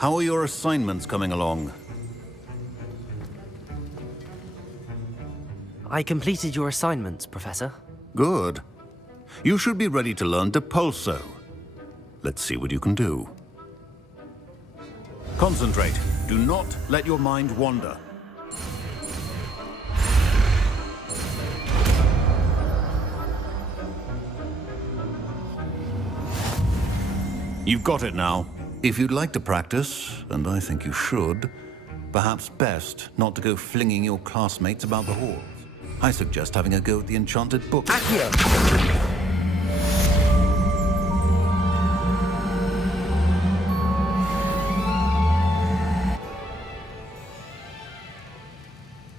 How are your assignments coming along? I completed your assignments, Professor. Good. You should be ready to learn Depulso. Let's see what you can do. Concentrate. Do not let your mind wander. You've got it now. If you'd like to practice, and I think you should, perhaps best not to go flinging your classmates about the halls. I suggest having a go at the enchanted book. Accio!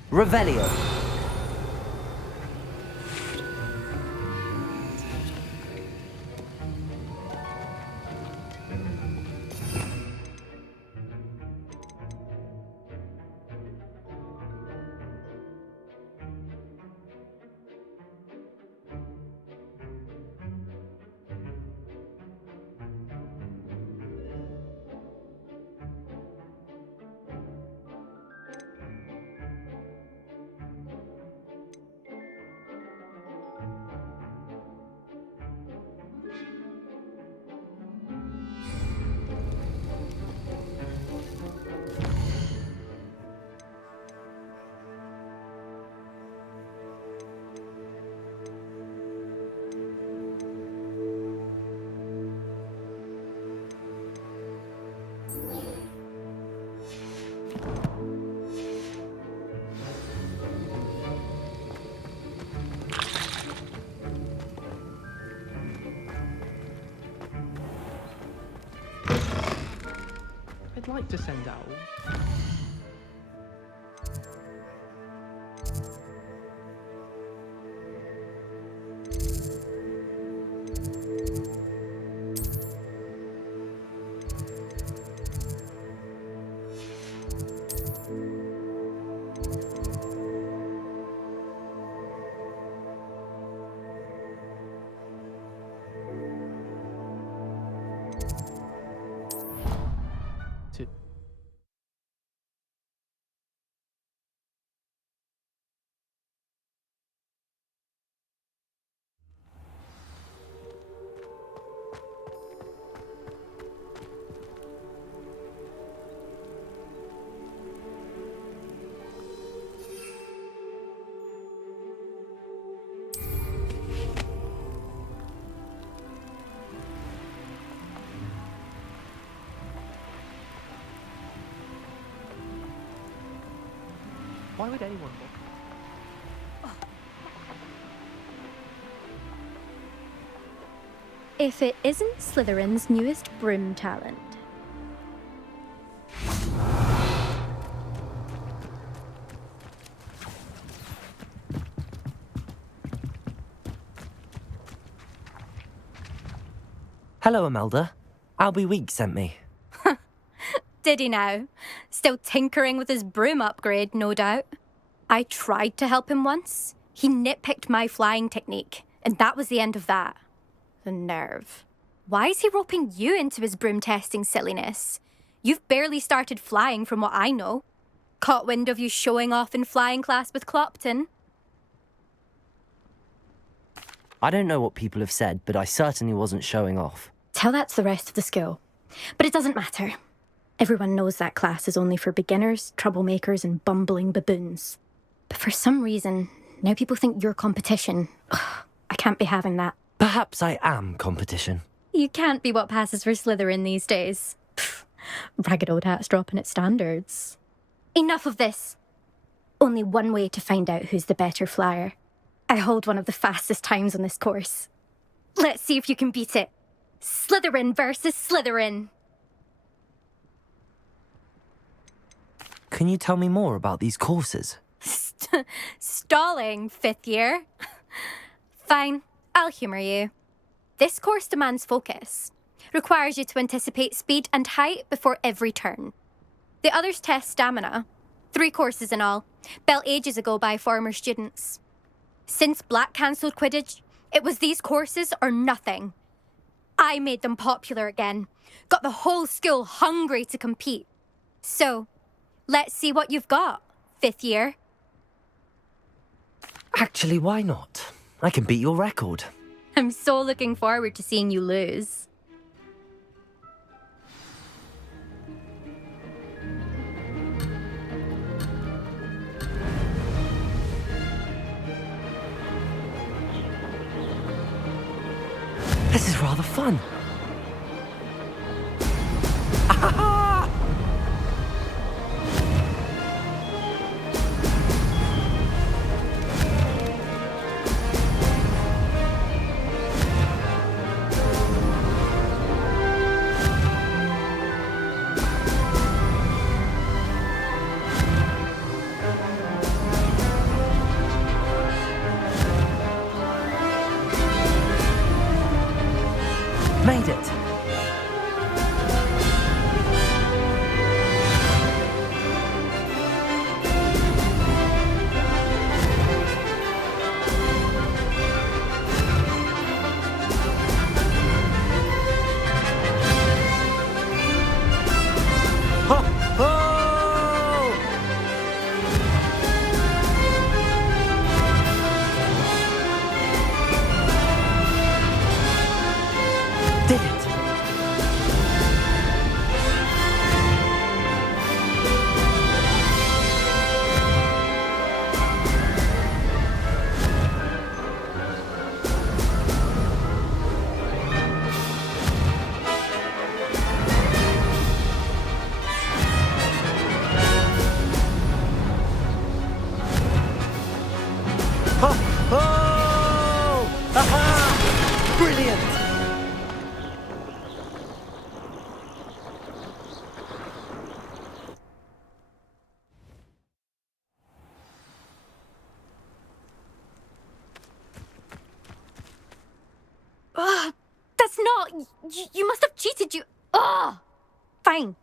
Revelio. I'd like to send out. Why would anyone want? If it isn't Slytherin's newest broom talent. Hello, Imelda. Albie Weeks sent me. Did he now? Still tinkering with his broom upgrade, no doubt. I tried to help him once. He nitpicked my flying technique, and that was the end of that. The nerve. Why is he roping you into his broom testing silliness? You've barely started flying from what I know. Caught wind of you showing off in flying class with Clopton. I don't know what people have said, but I certainly wasn't showing off. Tell that to the rest of the school. But it doesn't matter. Everyone knows that class is only for beginners, troublemakers, and bumbling baboons. But for some reason, now people think you're competition. Ugh, I can't be having that. Perhaps I am competition. You can't be what passes for Slytherin these days. Pfft, ragged old hat's dropping its standards. Enough of this. Only one way to find out who's the better flyer. I hold one of the fastest times on this course. Let's see if you can beat it. Slytherin versus Slytherin. Can you tell me more about these courses? Stalling, 5th year. Fine, I'll humour you. This course demands focus. Requires you to anticipate speed and height before every turn. The others test stamina. 3 courses in all, built ages ago by former students. Since Black cancelled Quidditch, it was these courses or nothing. I made them popular again, Got the whole school hungry to compete. So, let's see what you've got, 5th year. Actually, why not? I can beat your record. I'm so looking forward to seeing you lose. This is rather fun. Made it. Ho, ho! Did it. Ho, ho! Aha! Brilliant! Ugh, that's not... You must have cheated, you... Ugh! Fine.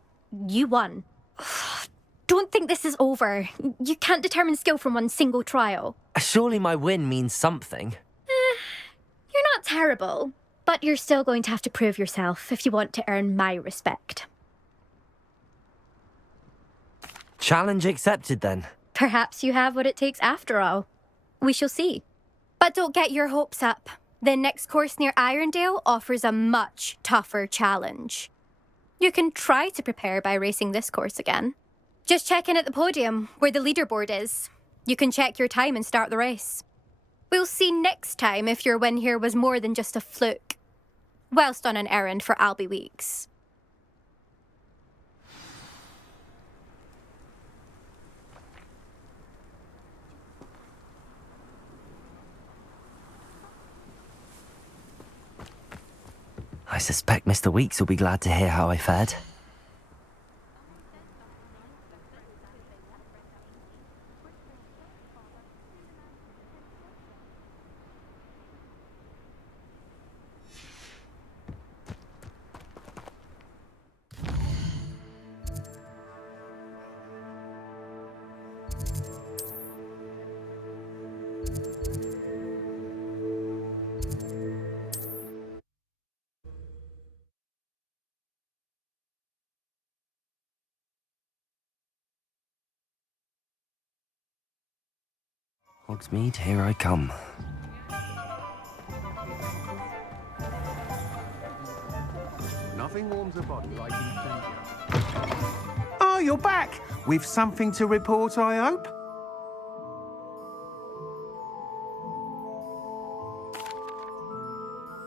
You won. Ugh, don't think this is over. You can't determine skill from one single trial. Surely my win means something. You're not terrible, but you're still going to have to prove yourself if you want to earn my respect. Challenge accepted then. Perhaps you have what it takes after all. We shall see. But don't get your hopes up. The next course near Irondale offers a much tougher challenge. You can try to prepare by racing this course again. Just check in at the podium, where the leaderboard is. You can check your time and start the race. We'll see next time if your win here was more than just a fluke, whilst on an errand for Albie Weeks. I suspect Mr. Weeks will be glad to hear how I fared. Hogsmeade, here I come. Nothing warms a body like incendia. Oh, you're back! With something to report, I hope?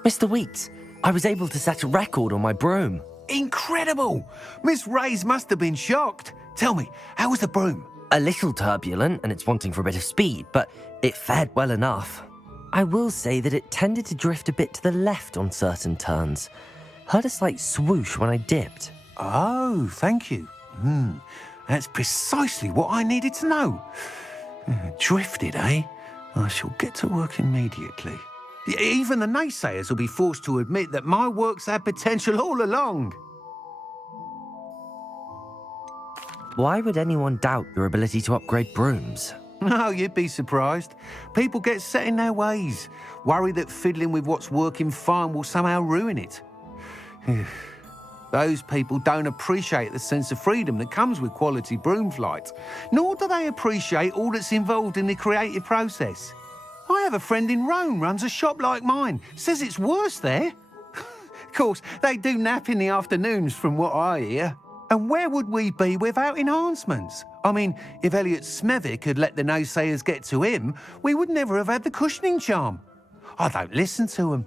Mr. Weeks, I was able to set a record on my broom. Incredible! Miss Reyes must have been shocked. Tell me, how was the broom? A little turbulent, and it's wanting for a bit of speed, but it fared well enough. I will say that it tended to drift a bit to the left on certain turns. Heard a slight swoosh when I dipped. Oh, thank you. That's precisely what I needed to know. Drifted, eh? I shall get to work immediately. Even the naysayers will be forced to admit that my work's had potential all along. Why would anyone doubt your ability to upgrade brooms? No, you'd be surprised. People get set in their ways, worry that fiddling with what's working fine will somehow ruin it. Those people don't appreciate the sense of freedom that comes with quality broom flight, nor do they appreciate all that's involved in the creative process. I have a friend in Rome runs a shop like mine, says it's worse there. Of course, they do nap in the afternoons from what I hear. And where would we be without enhancements? I mean, if Elliot Smethwick had let the naysayers get to him, we would never have had the cushioning charm. I don't listen to them.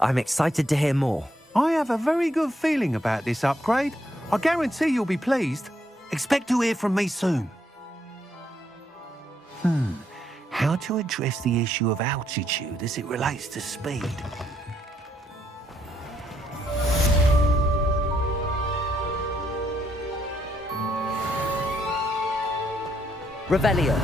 I'm excited to hear more. I have a very good feeling about this upgrade. I guarantee you'll be pleased. Expect to hear from me soon. How to address the issue of altitude as it relates to speed? Revelio.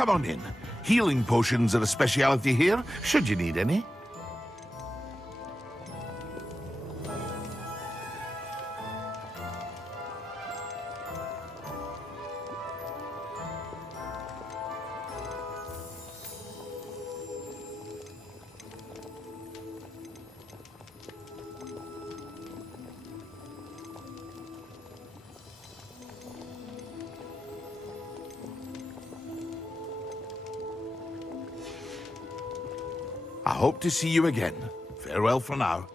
Come on in. Healing potions are a speciality here, should you need any. I hope to see you again. Farewell for now.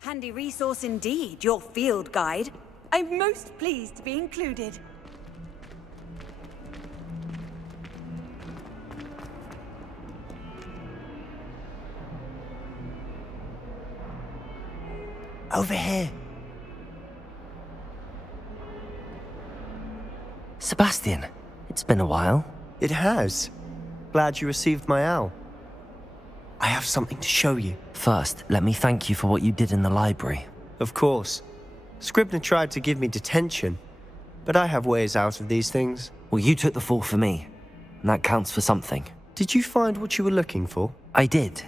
Handy resource indeed, your field guide. I'm most pleased to be included. Over here. Sebastian, it's been a while. It has. Glad you received my owl. I have something to show you. First, let me thank you for what you did in the library. Of course. Scribner tried to give me detention, but I have ways out of these things. Well, you took the fall for me, and that counts for something. Did you find what you were looking for? I did,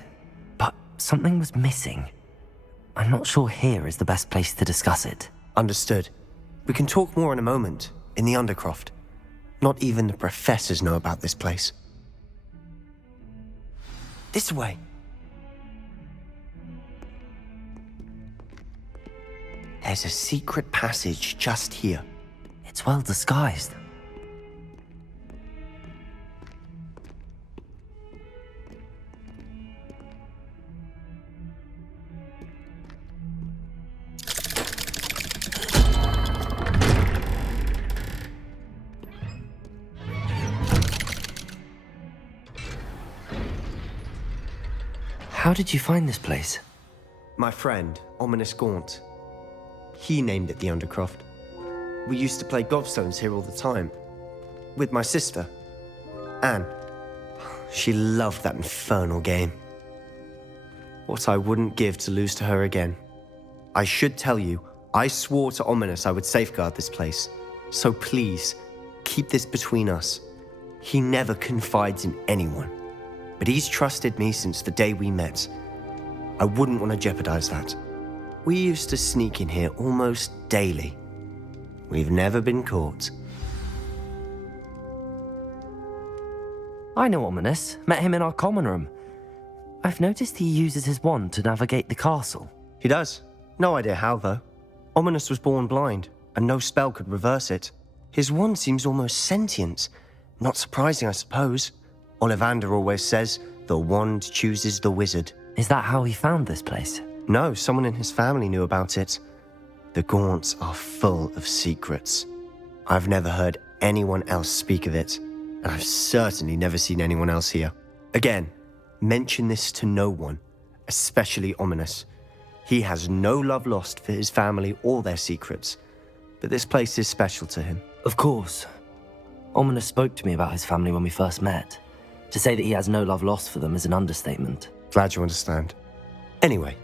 but something was missing. I'm not sure here is the best place to discuss it. Understood. We can talk more in a moment, in the Undercroft. Not even the professors know about this place. This way. There's a secret passage just here. It's well disguised. How did you find this place? My friend, Ominous Gaunt. He named it the Undercroft. We used to play gobstones here all the time. With my sister, Anne. She loved that infernal game. What I wouldn't give to lose to her again. I should tell you, I swore to Ominous I would safeguard this place. So please, keep this between us. He never confides in anyone. But he's trusted me since the day we met. I wouldn't want to jeopardize that. We used to sneak in here almost daily. We've never been caught. I know Ominous. Met him in our common room. I've noticed he uses his wand to navigate the castle. He does. No idea how, though. Ominous was born blind, and no spell could reverse it. His wand seems almost sentient. Not surprising, I suppose. Ollivander always says, the wand chooses the wizard. Is that how he found this place? No, someone in his family knew about it. The Gaunts are full of secrets. I've never heard anyone else speak of it, and I've certainly never seen anyone else here. Again, mention this to no one, especially Ominous. He has no love lost for his family or their secrets, but this place is special to him. Of course. Ominous spoke to me about his family when we first met. To say that he has no love lost for them is an understatement. Glad you understand. Anyway,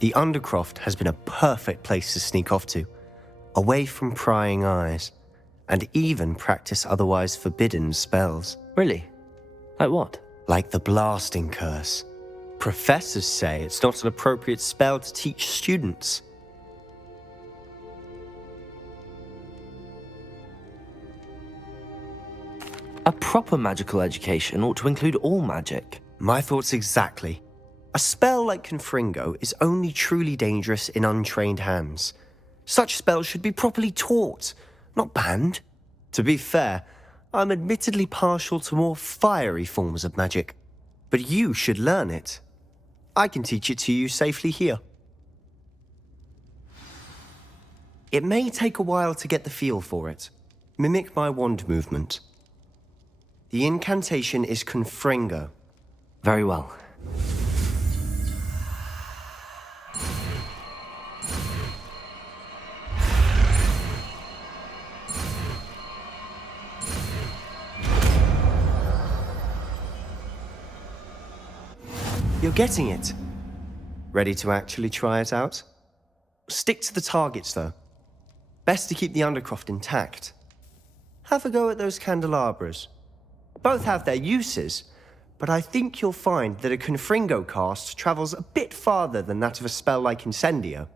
the Undercroft has been a perfect place to sneak off to, away from prying eyes, and even practice otherwise forbidden spells. Really? Like what? Like the blasting curse. Professors say it's not an appropriate spell to teach students. A proper magical education ought to include all magic. My thoughts exactly. A spell like Confringo is only truly dangerous in untrained hands. Such spells should be properly taught, not banned. To be fair, I'm admittedly partial to more fiery forms of magic. But you should learn it. I can teach it to you safely here. It may take a while to get the feel for it. Mimic my wand movement. The incantation is Confringo. Very well. You're getting it. Ready to actually try it out? Stick to the targets, though. Best to keep the Undercroft intact. Have a go at those candelabras. Both have their uses, but I think you'll find that a Confringo cast travels a bit farther than that of a spell like Incendio.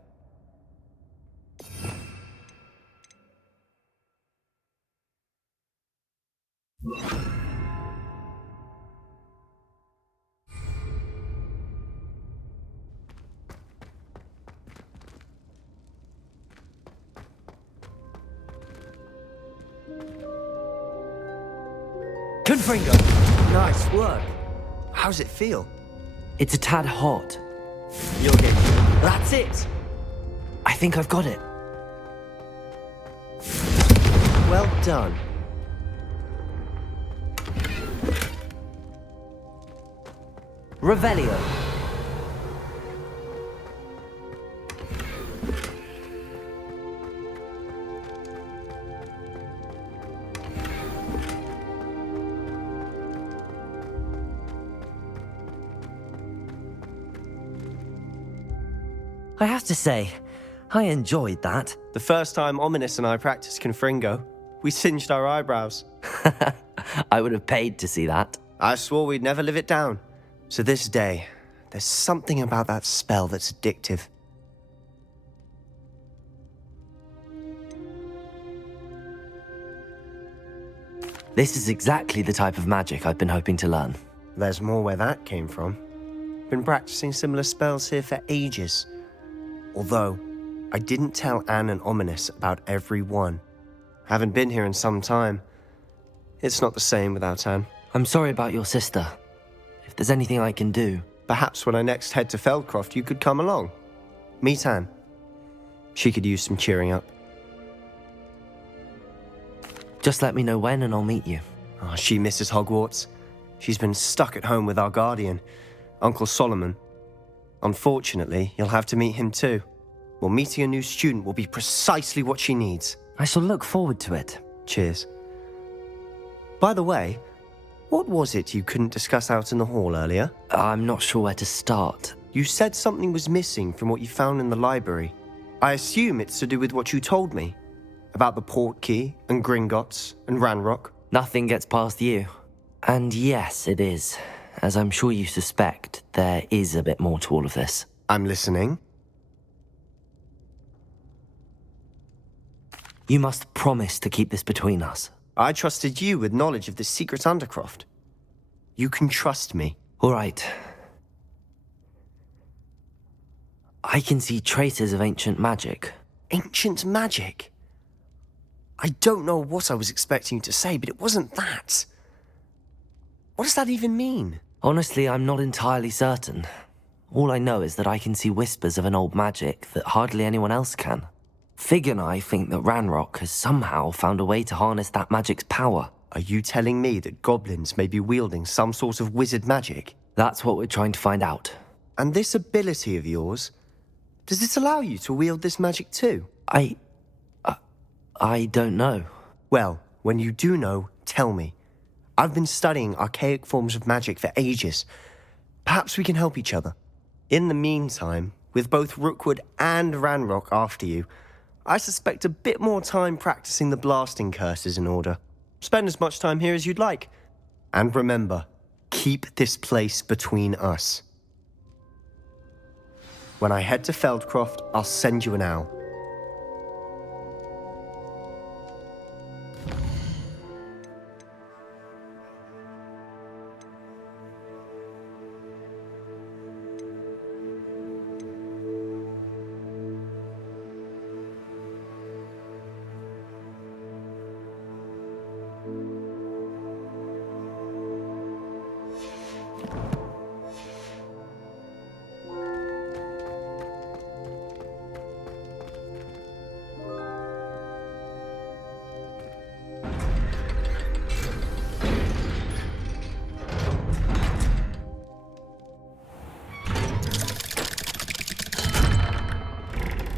Confringo! Nice work. How's it feel? It's a tad hot. You'll get That's it! I think I've got it. Well done. Revelio. I have to say, I enjoyed that. The first time Ominous and I practiced Confringo, we singed our eyebrows. I would have paid to see that. I swore we'd never live it down. So this day, there's something about that spell that's addictive. This is exactly the type of magic I've been hoping to learn. There's more where that came from. Been practicing similar spells here for ages. Although, I didn't tell Anne and Ominous about every one. Haven't been here in some time. It's not the same without Anne. I'm sorry about your sister. If there's anything I can do... Perhaps when I next head to Feldcroft, you could come along. Meet Anne. She could use some cheering up. Just let me know when and I'll meet you. Oh, she misses Hogwarts. She's been stuck at home with our guardian, Uncle Solomon. Unfortunately, you'll have to meet him too. Well, meeting a new student will be precisely what she needs. I shall look forward to it. Cheers. By the way, what was it you couldn't discuss out in the hall earlier? I'm not sure where to start. You said something was missing from what you found in the library. I assume it's to do with what you told me. About the Portkey and Gringotts and Ranrock. Nothing gets past you. And yes, it is. As I'm sure you suspect, there is a bit more to all of this. I'm listening. You must promise to keep this between us. I trusted you with knowledge of the secret Undercroft. You can trust me. All right. I can see traces of ancient magic. Ancient magic? I don't know what I was expecting you to say, but it wasn't that. What does that even mean? Honestly, I'm not entirely certain. All I know is that I can see whispers of an old magic that hardly anyone else can. Fig and I think that Ranrock has somehow found a way to harness that magic's power. Are you telling me that goblins may be wielding some sort of wizard magic? That's what we're trying to find out. And this ability of yours, does it allow you to wield this magic too? I don't know. Well, when you do know, tell me. I've been studying archaic forms of magic for ages. Perhaps we can help each other. In the meantime, with both Rookwood and Ranrock after you, I suspect a bit more time practicing the blasting curse is in order. Spend as much time here as you'd like. And remember, keep this place between us. When I head to Feldcroft, I'll send you an owl.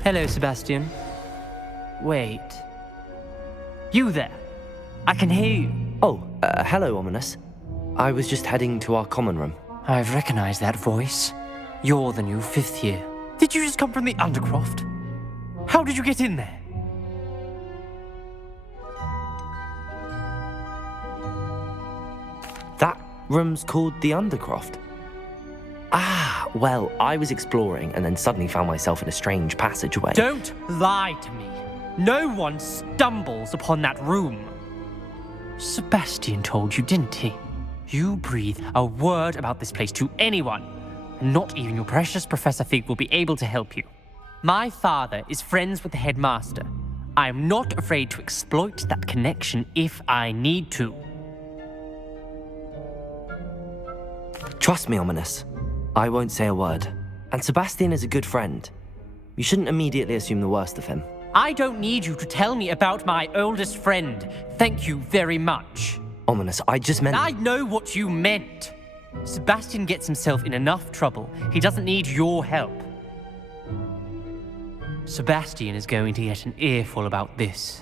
Hello, Sebastian. Wait. You there? I can hear you. Oh, hello, Ominous. I was just heading to our common room. I've recognized that voice. You're the new 5th year. Did you just come from the Undercroft? How did you get in there? That room's called the Undercroft. Ah, well, I was exploring and then suddenly found myself in a strange passageway. Don't lie to me. No one stumbles upon that room. Sebastian told you, didn't he? You breathe a word about this place to anyone, and not even your precious Professor Fig will be able to help you. My father is friends with the headmaster. I am not afraid to exploit that connection if I need to. Trust me, Ominous. I won't say a word. And Sebastian is a good friend. You shouldn't immediately assume the worst of him. I don't need you to tell me about my oldest friend. Thank you very much. Ominous, I just meant... I know what you meant. Sebastian gets himself in enough trouble. He doesn't need your help. Sebastian is going to get an earful about this.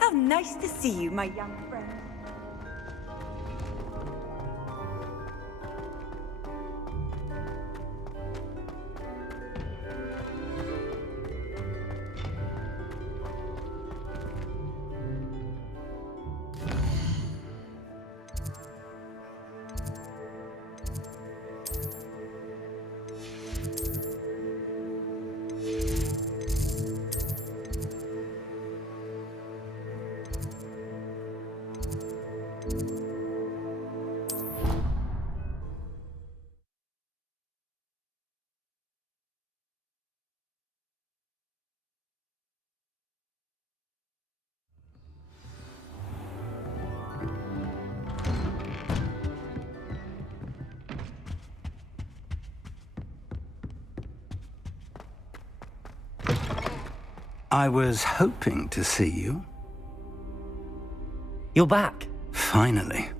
How nice to see you, my young friend. I was hoping to see you. You're back. Finally.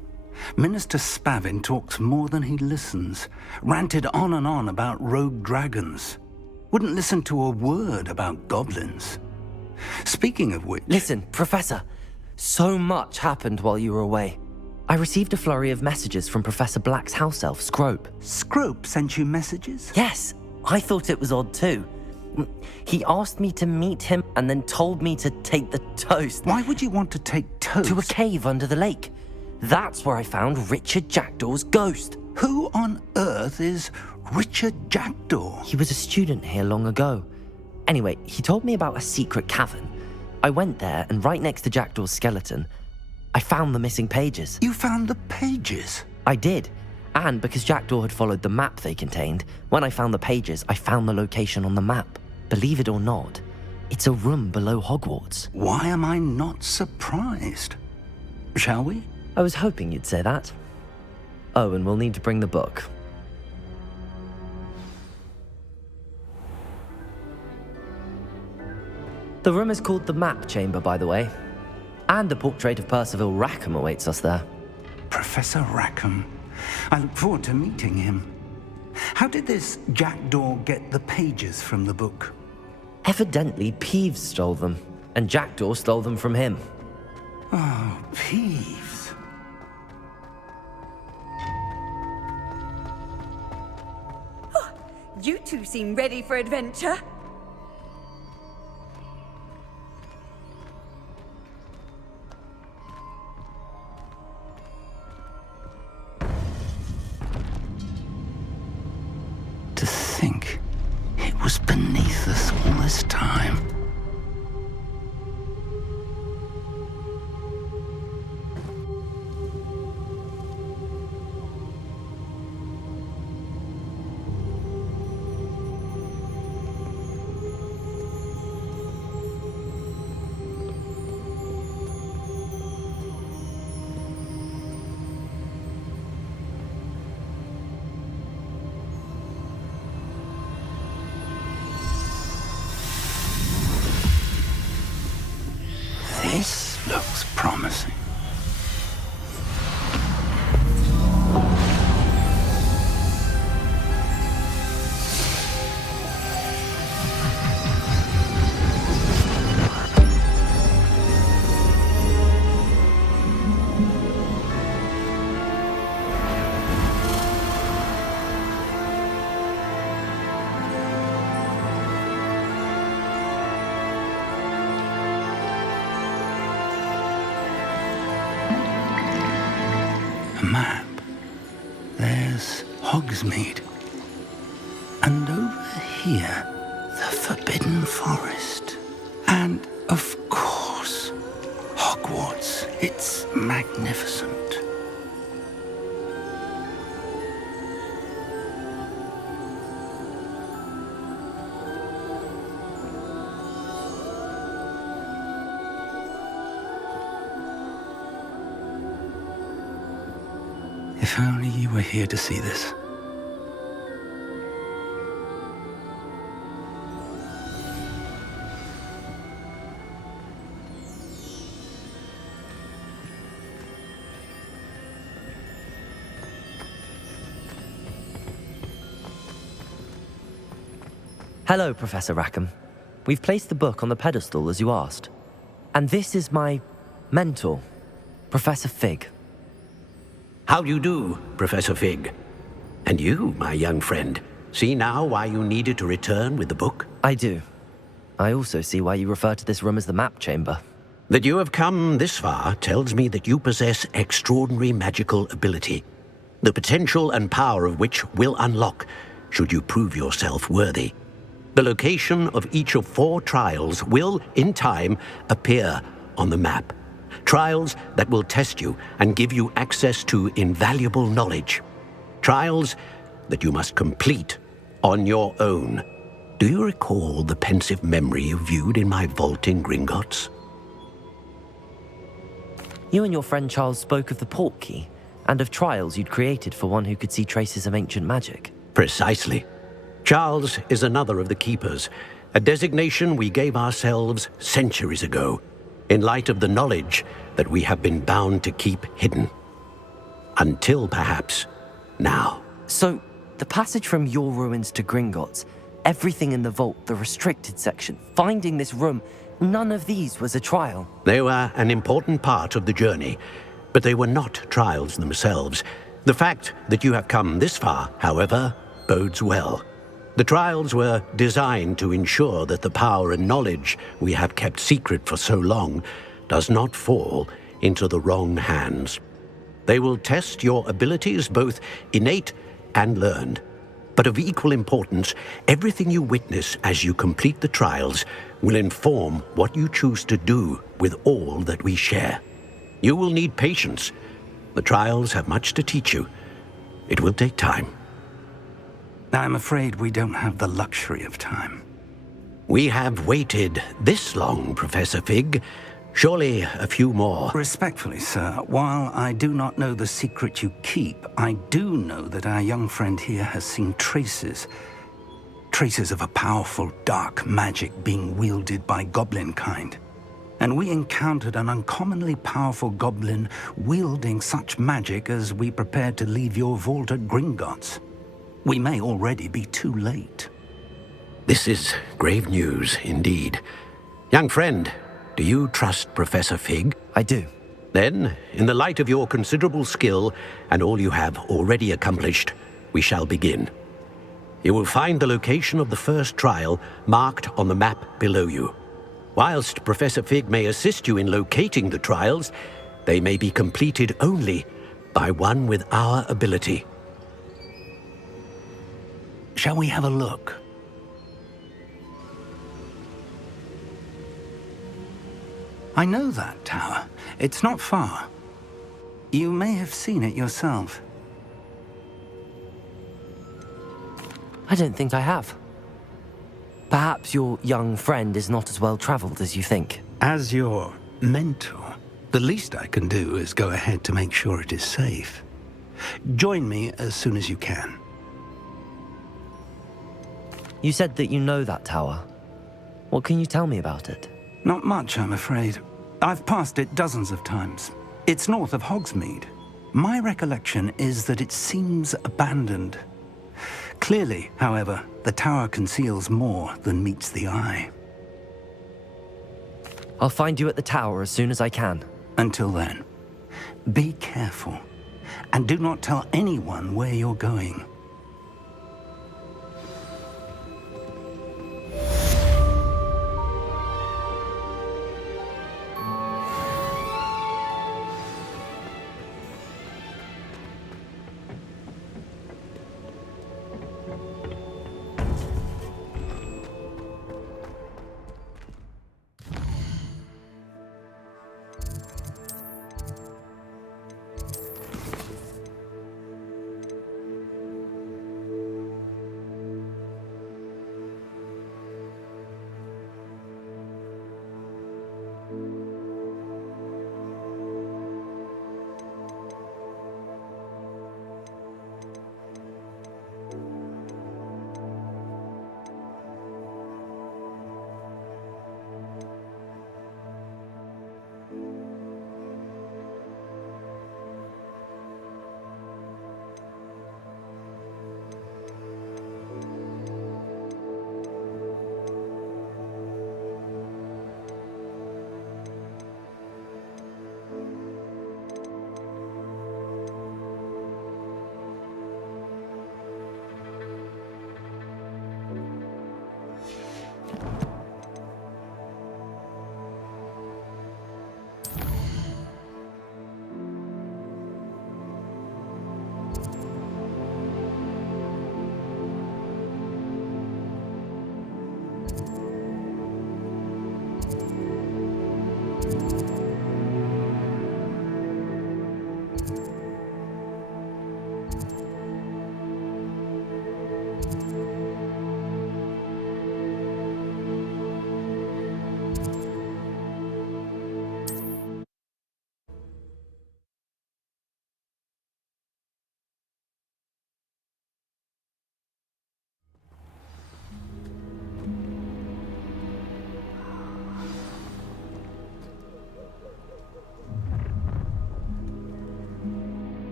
Minister Spavin talks more than he listens. Ranted on and on about rogue dragons. Wouldn't listen to a word about goblins. Speaking of which... Listen, Professor. So much happened while you were away. I received a flurry of messages from Professor Black's house elf, Scrope. Scrope sent you messages? Yes, I thought it was odd too. He asked me to meet him and then told me to take the toast. Why would you want to take toast? To a cave under the lake. That's where I found Richard Jackdaw's ghost. Who on earth is Richard Jackdaw? He was a student here long ago. Anyway, he told me about a secret cavern. I went there, and right next to Jackdaw's skeleton, I found the missing pages. You found the pages? I did. And because Jackdaw had followed the map they contained, when I found the pages, I found the location on the map. Believe it or not, it's a room below Hogwarts. Why am I not surprised? Shall we? I was hoping you'd say that. Oh, and we'll need to bring the book. The room is called the Map Chamber, by the way. And a portrait of Percival Rackham awaits us there. Professor Rackham. I look forward to meeting him. How did this Jackdaw get the pages from the book? Evidently, Peeves stole them, and Jackdaw stole them from him. Oh, Peeves. Oh, you two seem ready for adventure. To think it was beneath us all this time. This looks promising. Map. There's Hogsmeade. And over here, the Forbidden Forest. And, of course, Hogwarts. It's magnificent. If only you were here to see this. Hello, Professor Rackham. We've placed the book on the pedestal as you asked. And this is my mentor, Professor Fig. How do you do, Professor Fig? And you, my young friend, see now why you needed to return with the book? I do. I also see why you refer to this room as the map chamber. That you have come this far tells me that you possess extraordinary magical ability, the potential and power of which will unlock should you prove yourself worthy. The location of each of 4 trials will, in time, appear on the map. Trials that will test you and give you access to invaluable knowledge. Trials that you must complete on your own. Do you recall the pensive memory you viewed in my vault in Gringotts? You and your friend Charles spoke of the portkey and of trials you'd created for one who could see traces of ancient magic. Precisely. Charles is another of the Keepers, a designation we gave ourselves centuries ago, in light of the knowledge that we have been bound to keep hidden. Until perhaps now. So, the passage from your ruins to Gringotts, everything in the vault, the restricted section, finding this room, none of these was a trial. They were an important part of the journey, but they were not trials themselves. The fact that you have come this far, however, bodes well. The trials were designed to ensure that the power and knowledge we have kept secret for so long does not fall into the wrong hands. They will test your abilities, both innate and learned. But of equal importance, everything you witness as you complete the trials will inform what you choose to do with all that we share. You will need patience. The trials have much to teach you. It will take time. I'm afraid we don't have the luxury of time. We have waited this long, Professor Fig. Surely a few more. Respectfully, sir, while I do not know the secret you keep, I do know that our young friend here has seen traces of a powerful dark magic being wielded by goblin kind. And we encountered an uncommonly powerful goblin wielding such magic as we prepared to leave your vault at Gringotts. We may already be too late. This is grave news indeed. Young friend, do you trust Professor Fig? I do. Then, in the light of your considerable skill and all you have already accomplished, we shall begin. You will find the location of the first trial marked on the map below you. Whilst Professor Fig may assist you in locating the trials, they may be completed only by one with our ability. Shall we have a look? I know that tower. It's not far. You may have seen it yourself. I don't think I have. Perhaps your young friend is not as well traveled as you think. As your mentor, the least I can do is go ahead to make sure it is safe. Join me as soon as you can. You said that you know that tower. What can you tell me about it? Not much, I'm afraid. I've passed it dozens of times. It's north of Hogsmeade. My recollection is that it seems abandoned. Clearly, however, the tower conceals more than meets the eye. I'll find you at the tower as soon as I can. Until then, be careful, and do not tell anyone where you're going.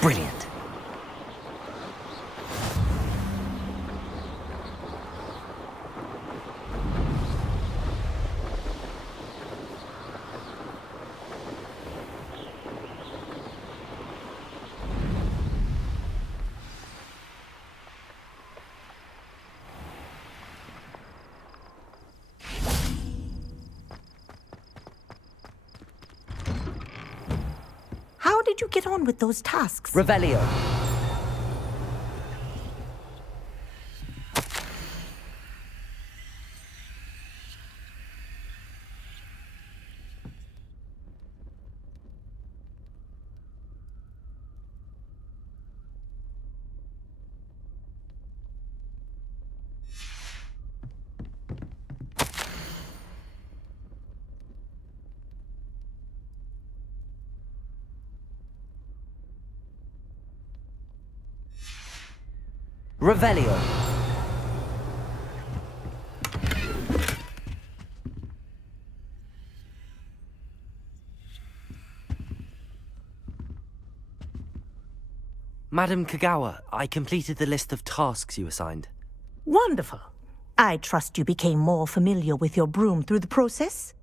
Brilliant. How did you get on with those tasks? Revelio. Revelio. Madam Kagawa, I completed the list of tasks you assigned. Wonderful. I trust you became more familiar with your broom through the process?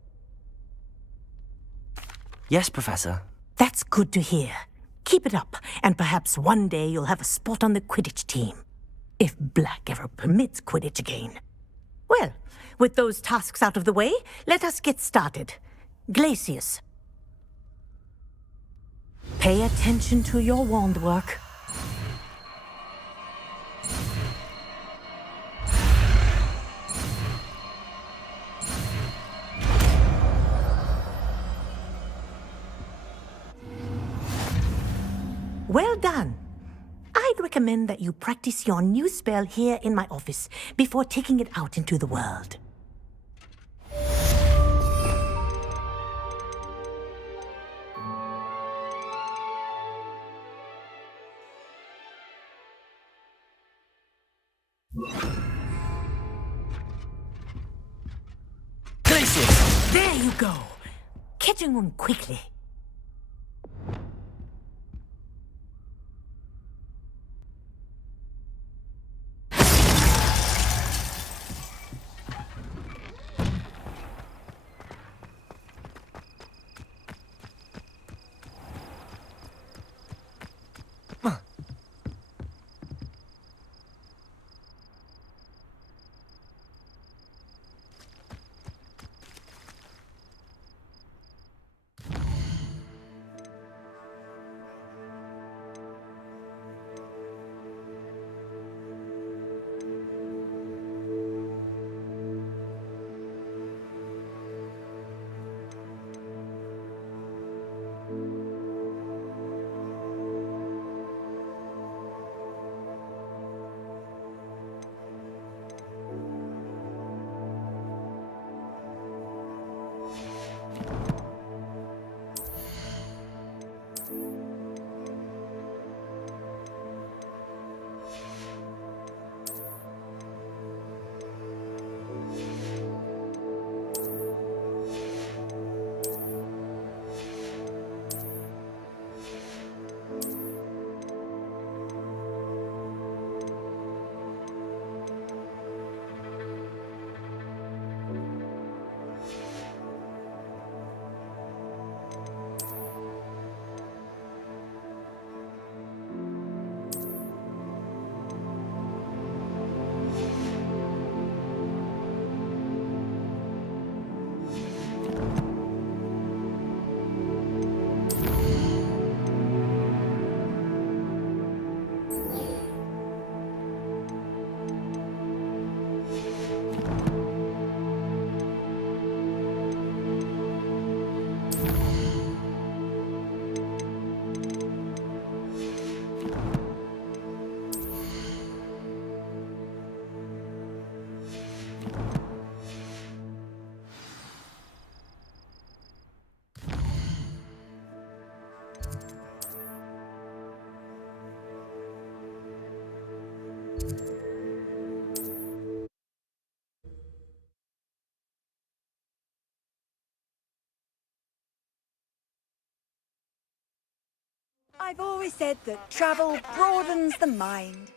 Yes, Professor. That's good to hear. Keep it up, and perhaps one day you'll have a spot on the Quidditch team. If Black ever permits Quidditch again. Well, with those tasks out of the way, let us get started. Glacius. Pay attention to your wand work. Well done. I'd recommend that you practice your new spell here in my office before taking it out into the world. Glacius! There you go. Catching on quickly. I've always said that travel broadens the mind.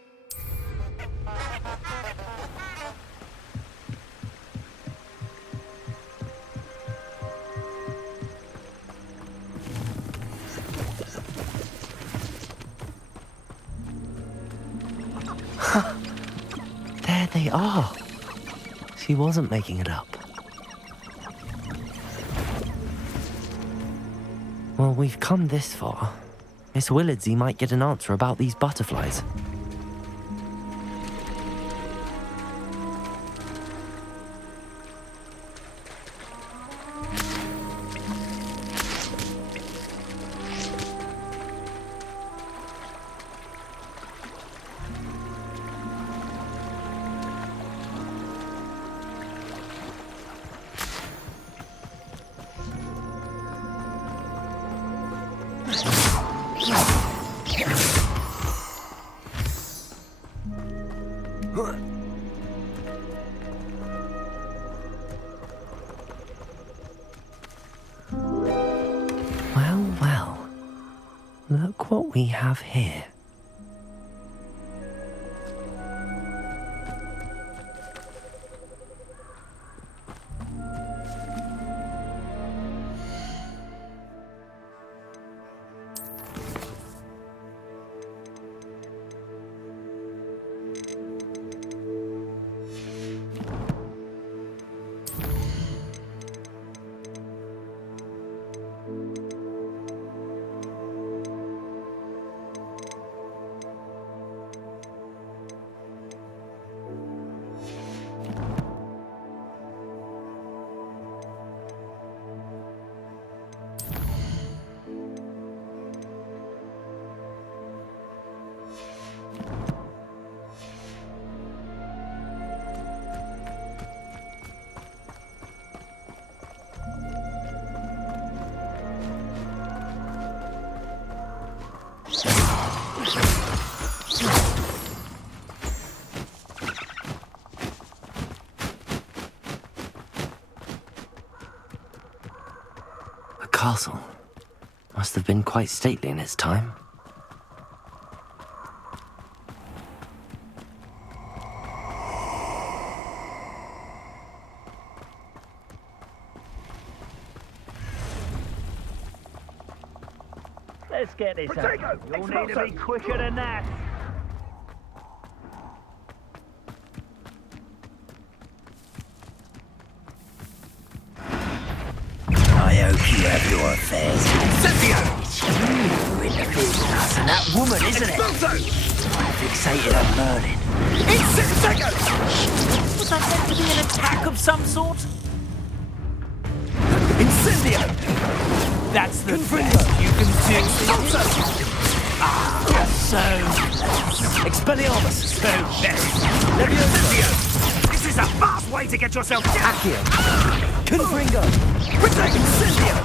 There they are. She wasn't making it up. Well, we've come this far. Miss Willardsey might get an answer about these butterflies. Well. Look what we have here. The castle must have been quite stately in its time. Let's get this out. You'll need to be quicker than that. I hope you have your affairs. Cynthia! You interfered with us and that woman, isn't it? Fixated on Merlin. Was that meant to be an attack of some sort? Incendio! That's the best you can do. So Expelliarmus! so best. Incendio! This is a fast way to get yourself down! Accio! Confringo! Incendio!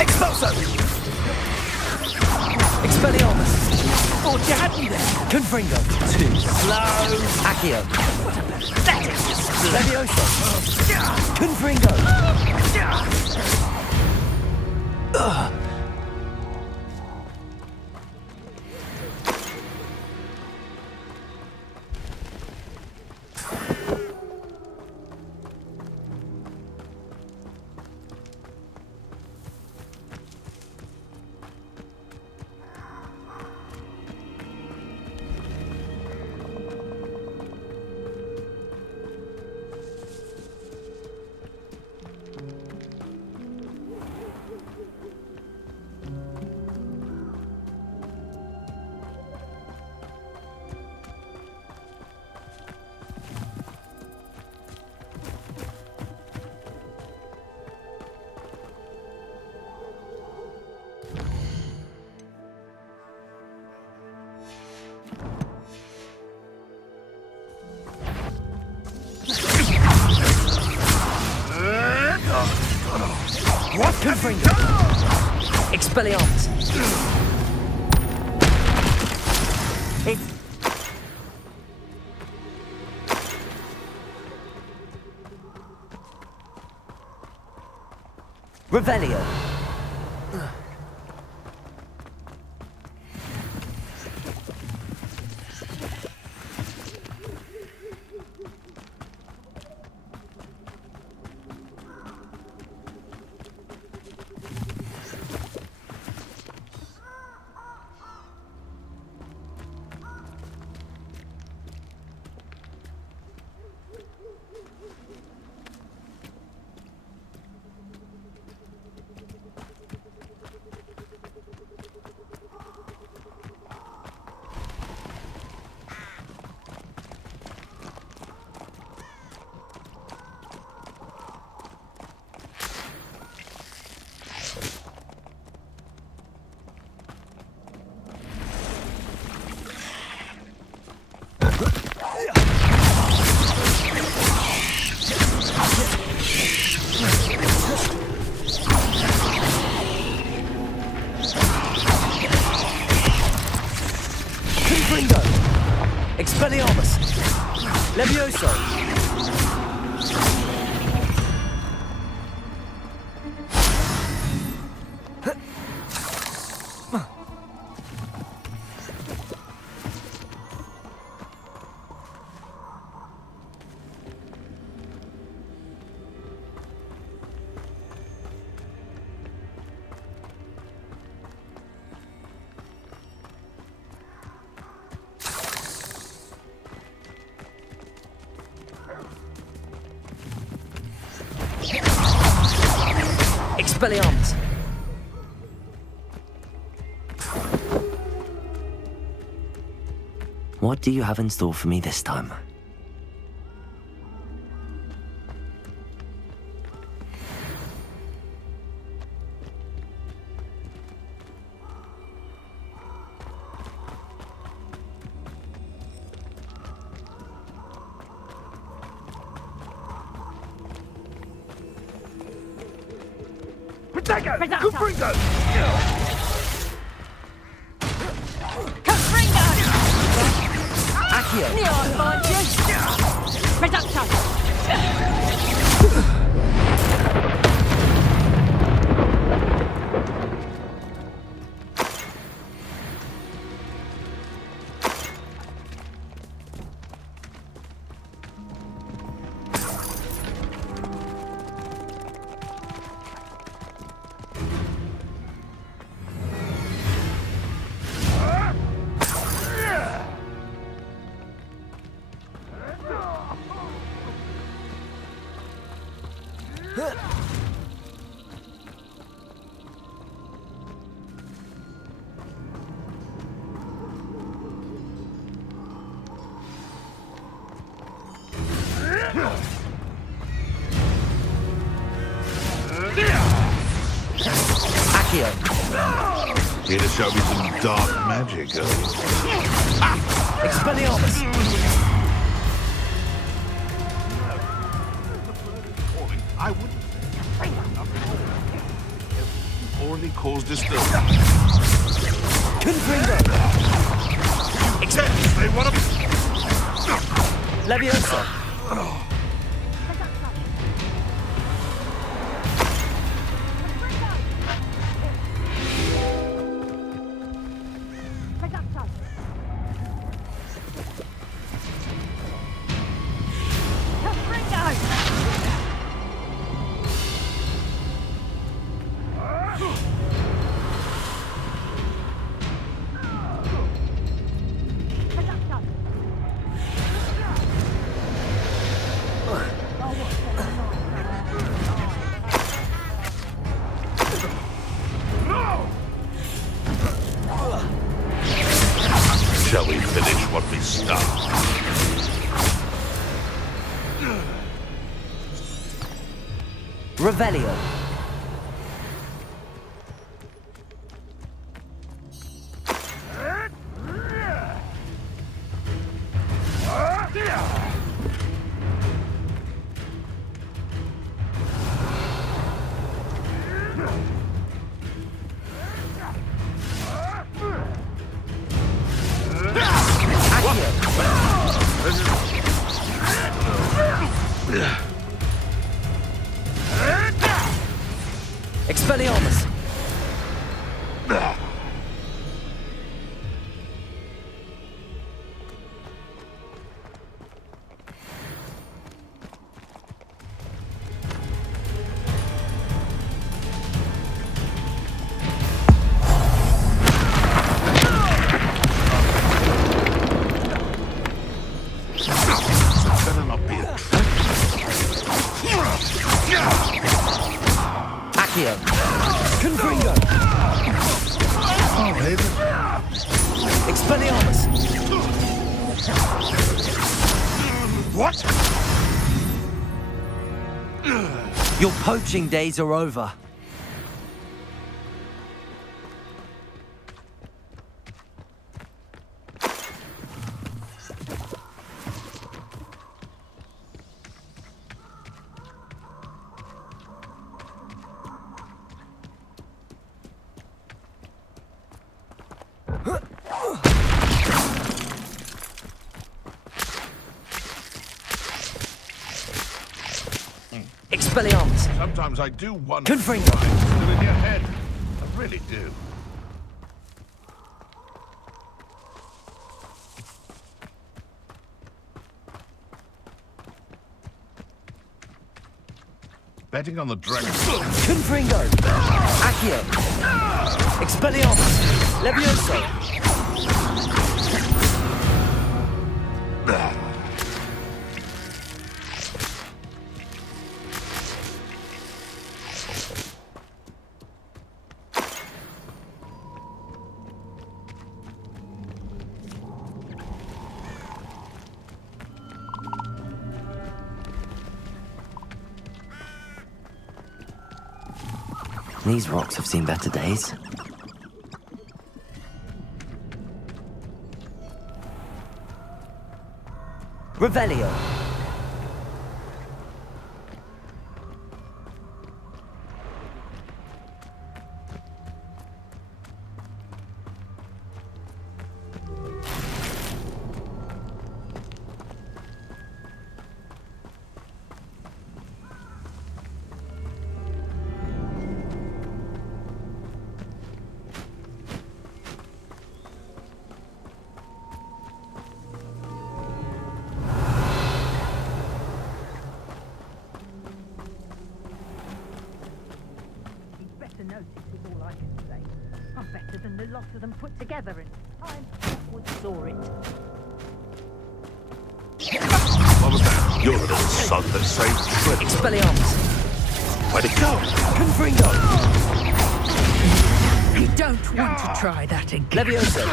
Expulso! Expelliarmus! thought you had me there. Confringo! Too slow! Accio! Pathetic display. Levioso! Confringo! What? Confringo! Expelliarmus! It's Revelio! Confringo! Expelliarmus! Levioso! Expelliarmus! What do you have in store for me this time? Confringo! Accio! Here to show me some dark magic, Expelliarmus! I wouldn't. Already caused disturbance. Confringo! Except they want to. Levioso! Shall we finish what we start? Revelio. Expelliarmus! Better not be a Accio! Confringo! Oh, baby. Expelliarmus! What? Your poaching days are over. Expelliarmus. Sometimes I do wonder Confringo. why it's still in your head. I really do. Betting on the dragon. Confringo. Accio. Expelliarmus. Levioso. These rocks have seen better days. Revelio. Lots of them put together in time. Would saw it. What was that? Your little son that saved Freddy. Expelliarmus. Where'd it go? Confringo. You don't want to try that again. Levioso.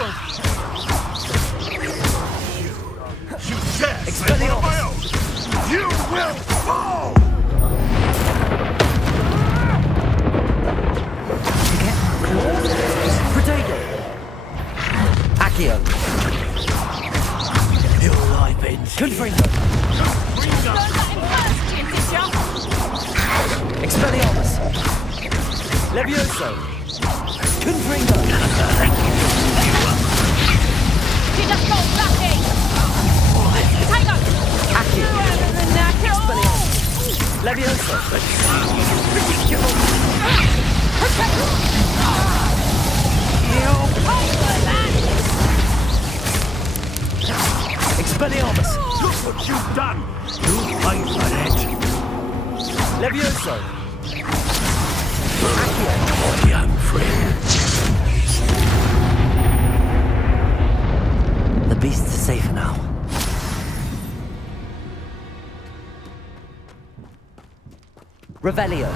You dare say one of my own! You will fall! Protego. Accio. Your life ends. Confringo. Expelliarmus. Levioso. Confringo. She just got lucky. Protego. Accio. Expelliarmus. Levioso. Expelliarmus. Look what you've done. You'll pay for that. Levioso. My young friend. The beasts are safer now. Revelio.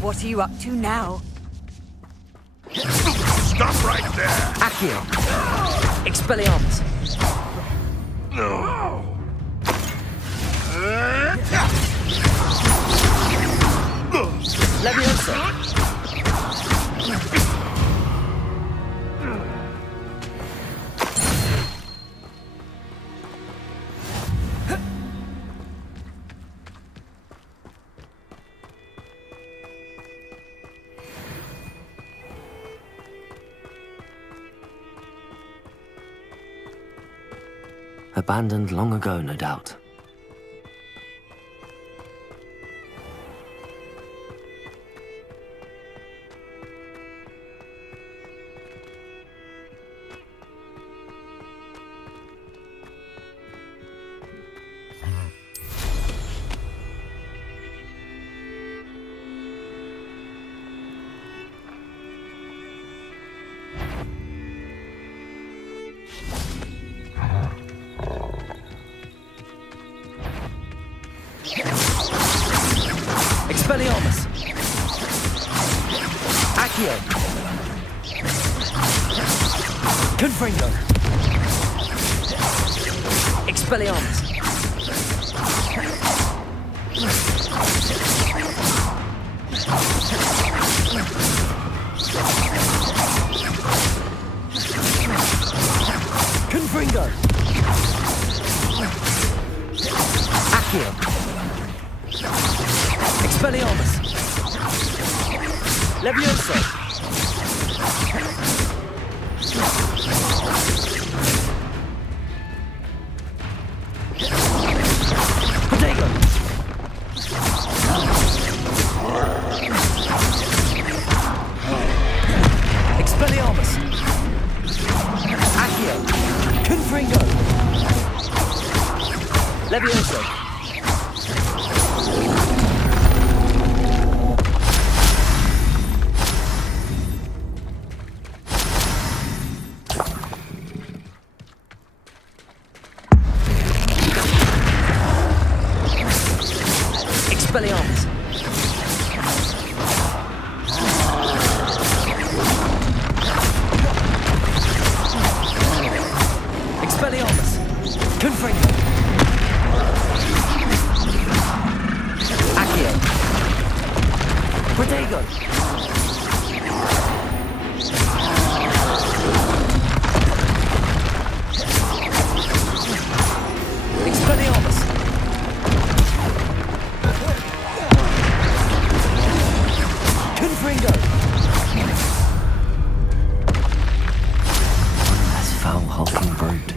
What are you up to now? Stop right there! Accio. Expelliarmus. No. Levioso. Abandoned long ago, no doubt. Expelliarmus. Accio. Confringo. Expelliarmus. Confringo. Accio. Expelliarmus. Levioso. Potato. Expelliarmus. Accio. Confringo. Levioso. Expelliarmus. Expelliarmus. Confringo. Accio. Protego. Expelliarmus. Confringo. One less foul hulking brute.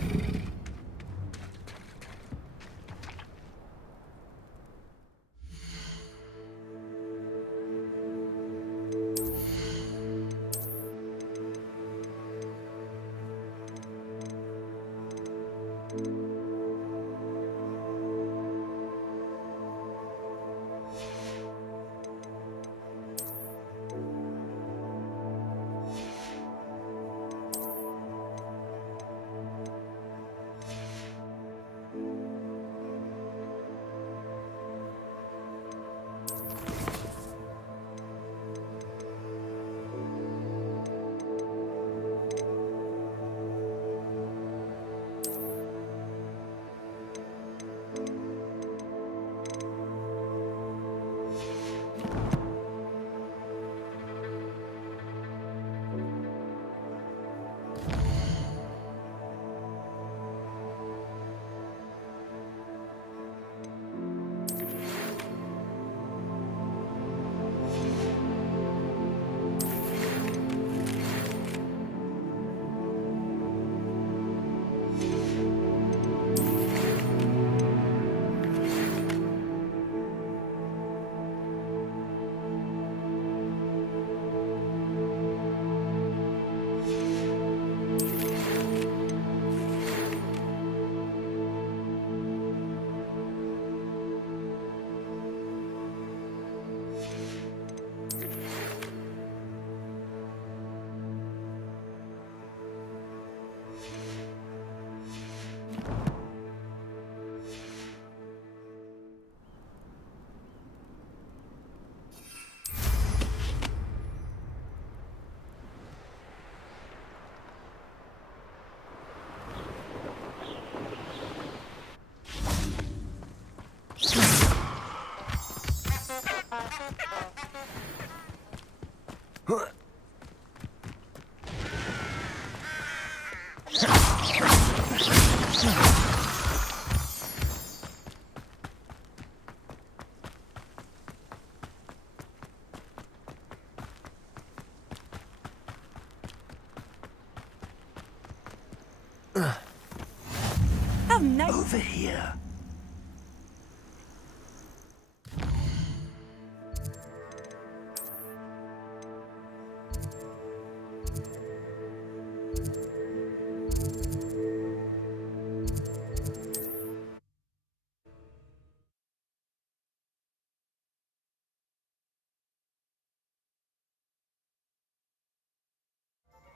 How nice. Over here.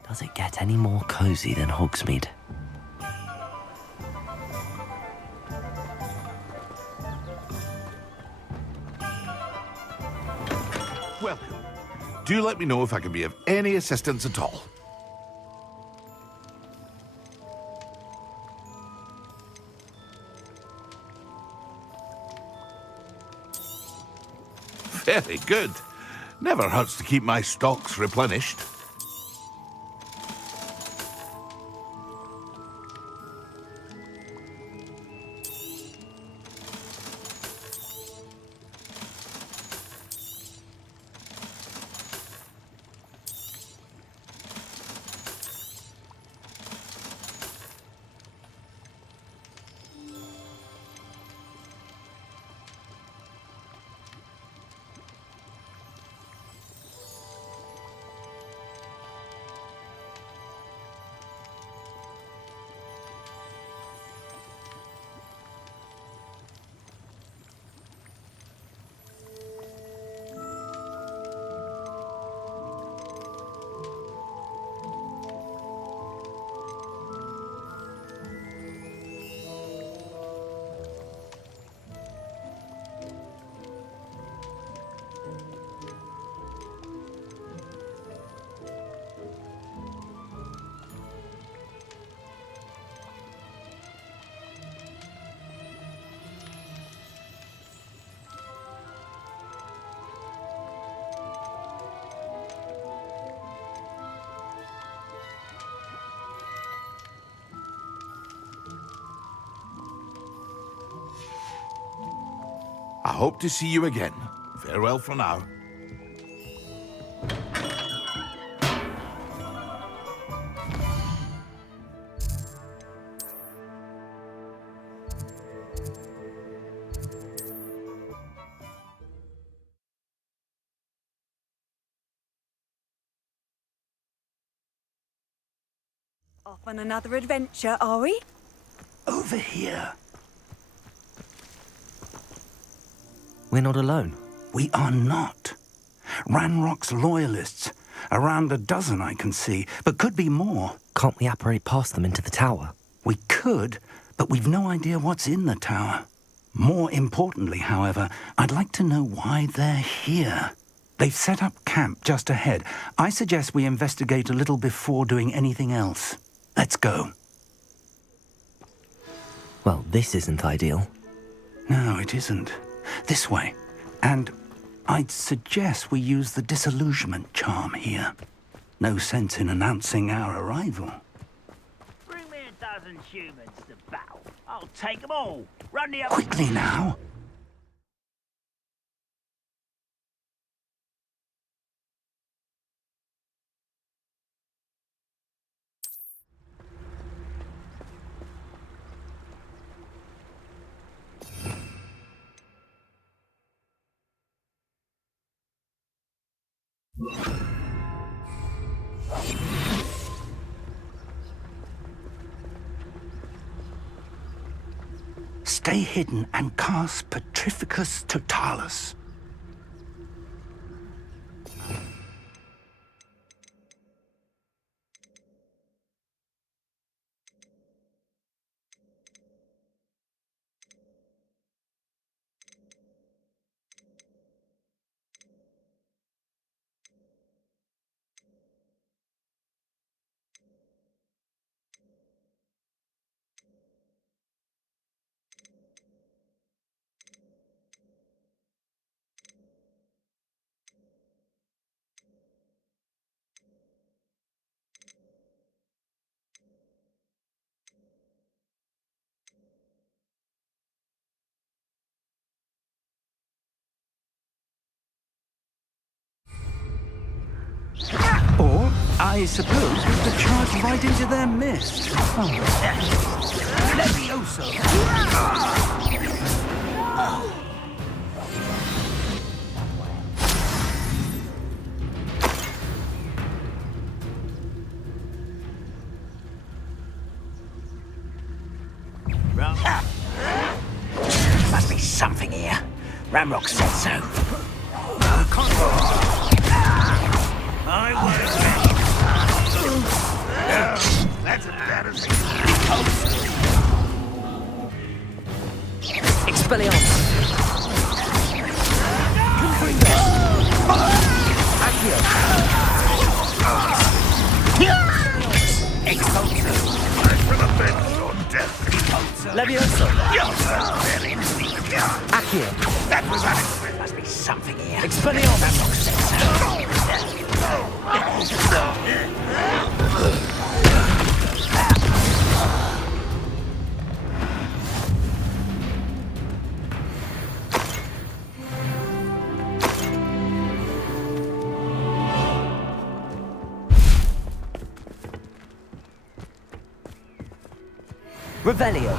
Does it get any more cozy than Hogsmeade? Welcome. Do let me know if I can be of any assistance at all. Very good. Never hurts to keep my stocks replenished. hope to see you again. Farewell for now. Off on another adventure, are we? Over here. We're not alone. We are not. Ranrock's loyalists. Around a dozen I can see, but could be more. Can't we apparate past them into the tower? We could, but we've no idea what's in the tower. More importantly, however, I'd like to know why they're here. They've set up camp just ahead. I suggest we investigate a little before doing anything else. Let's go. Well, this isn't ideal. No, it isn't. This way. And I'd suggest we use the disillusionment charm here. No sense in announcing our arrival. Bring me a dozen humans to battle. I'll take them all. Run the other. Quickly now. Stay hidden and cast Petrificus Totalis. Or, I suppose, we could charge right into their midst. Levioso. Must be something here. Ramrock said so. I was. That's embarrassing. Expelliarmus! Accio! Expulso. For the bends or death. Levioso! Very neat. Accio! That was unexpected. Must be something here. Expelliarmus! Ramrock said so. Revelio!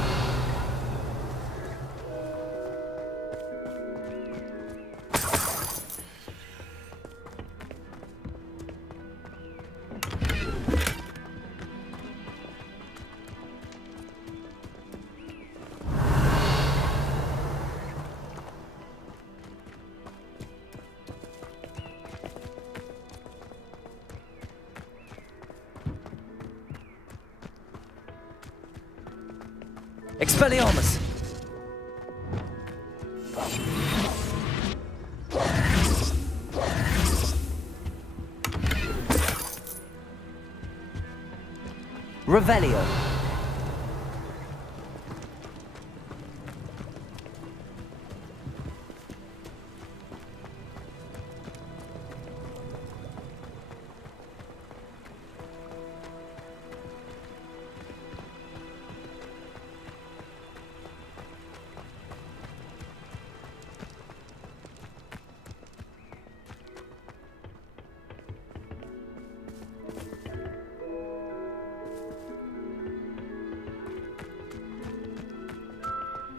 Expelliarmus! Revelio!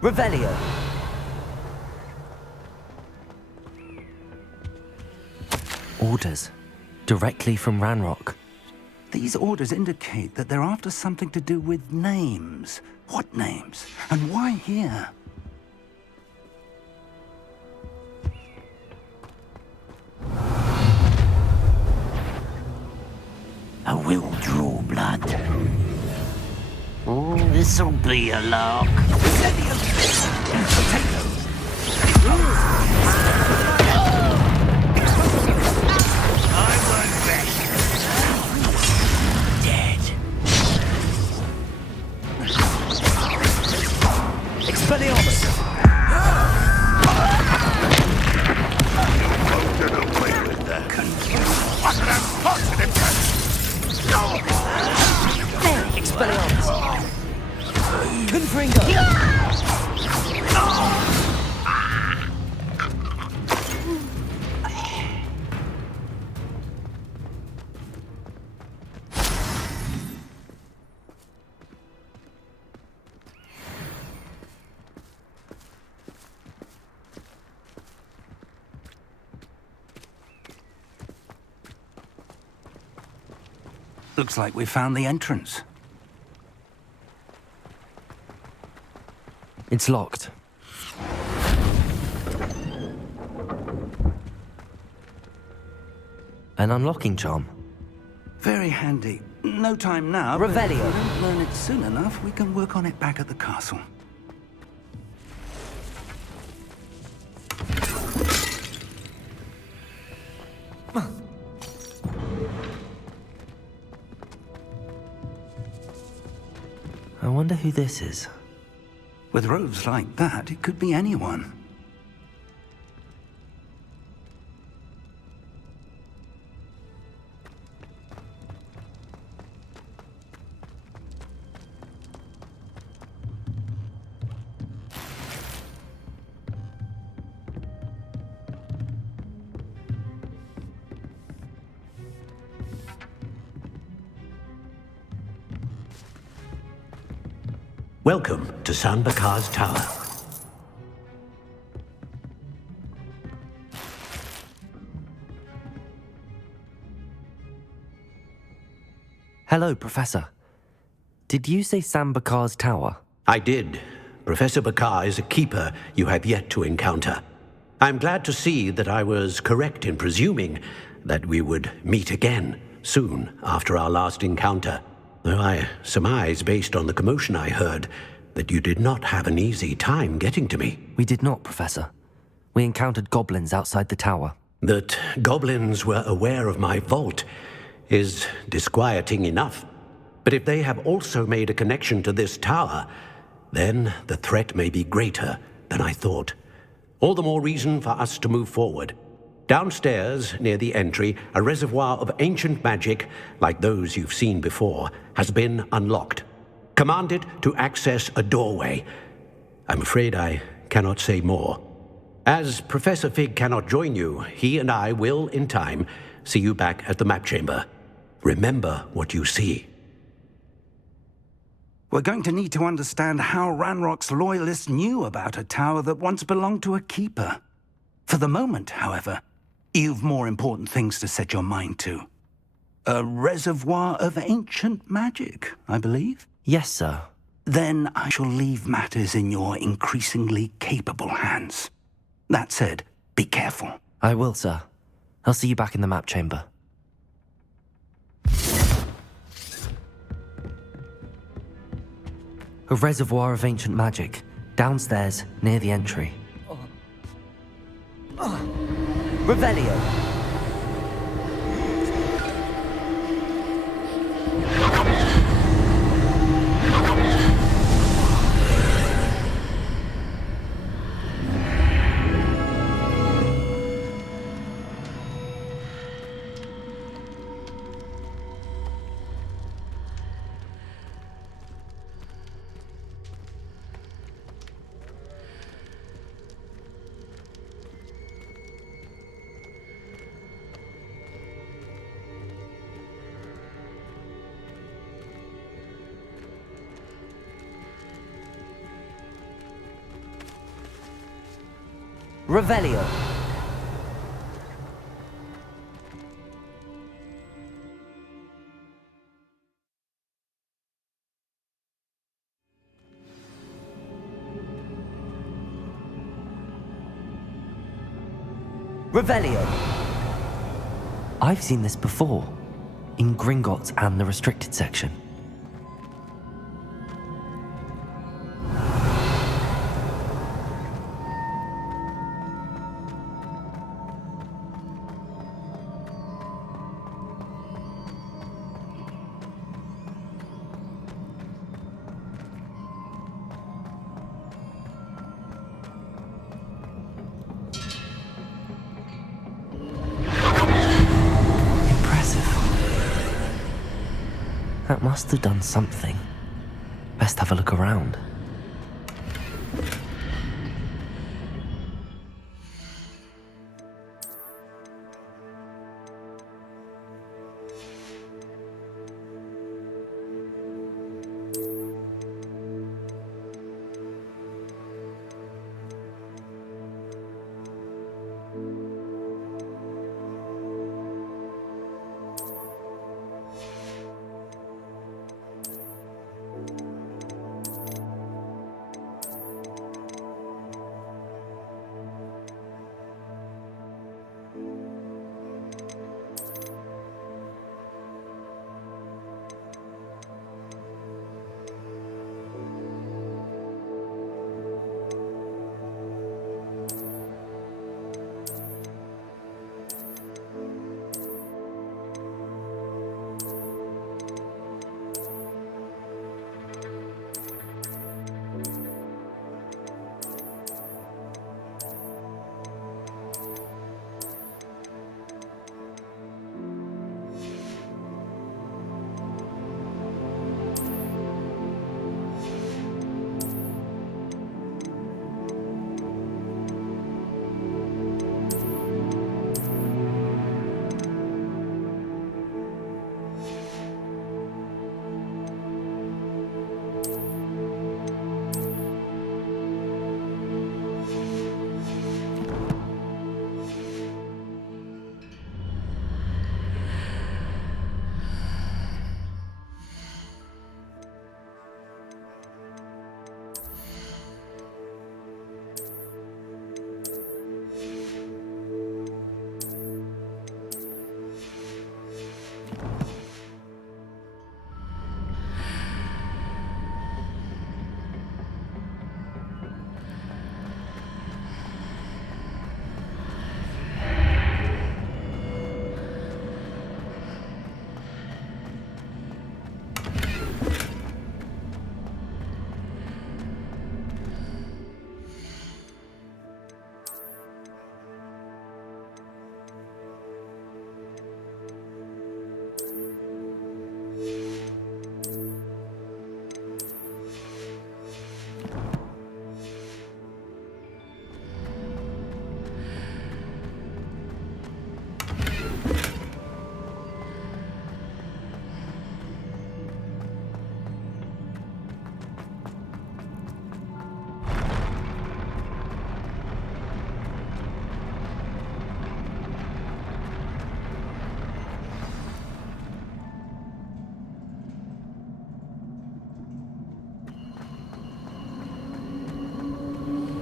Revelio. Orders. Directly from Ranrock. These orders indicate that they're after something to do with names. What names? And why here? I will draw blood. Oh, this'll be a lark. Dead. Expelliarmus! Get away with that. What an unfortunate Expelliarmus! Confringo! Looks like we found the entrance. It's locked. An unlocking charm. Very handy. No time now. Revelio. But if we don't learn it soon enough, we can work on it back at the castle. I wonder who this is. With robes like that, it could be anyone. Welcome to San Bakar's Tower. Hello, Professor. Did you say San Bakar's Tower? I did. Professor Bakar is a keeper you have yet to encounter. I'm glad to see that I was correct in presuming that we would meet again soon after our last encounter. Though I surmise, based on the commotion I heard, that you did not have an easy time getting to me. We did not, Professor. We encountered goblins outside the tower. That goblins were aware of my vault is disquieting enough. But if they have also made a connection to this tower, then the threat may be greater than I thought. All the more reason for us to move forward. Downstairs, near the entry, a reservoir of ancient magic, like those you've seen before, has been unlocked. Command it to access a doorway. I'm afraid I cannot say more. As Professor Fig cannot join you, he and I will, in time, see you back at the map chamber. Remember what you see. We're going to need to understand how Ranrock's loyalists knew about a tower that once belonged to a keeper. For the moment, however, you've more important things to set your mind to. A reservoir of ancient magic, I believe? Yes, sir. Then I shall leave matters in your increasingly capable hands. That said, be careful. I will, sir. I'll see you back in the map chamber. A reservoir of ancient magic, downstairs, near the entry. Revelio! Revelio. Revelio. I've seen this before, in Gringotts and the restricted section. That must have done something. Best have a look around.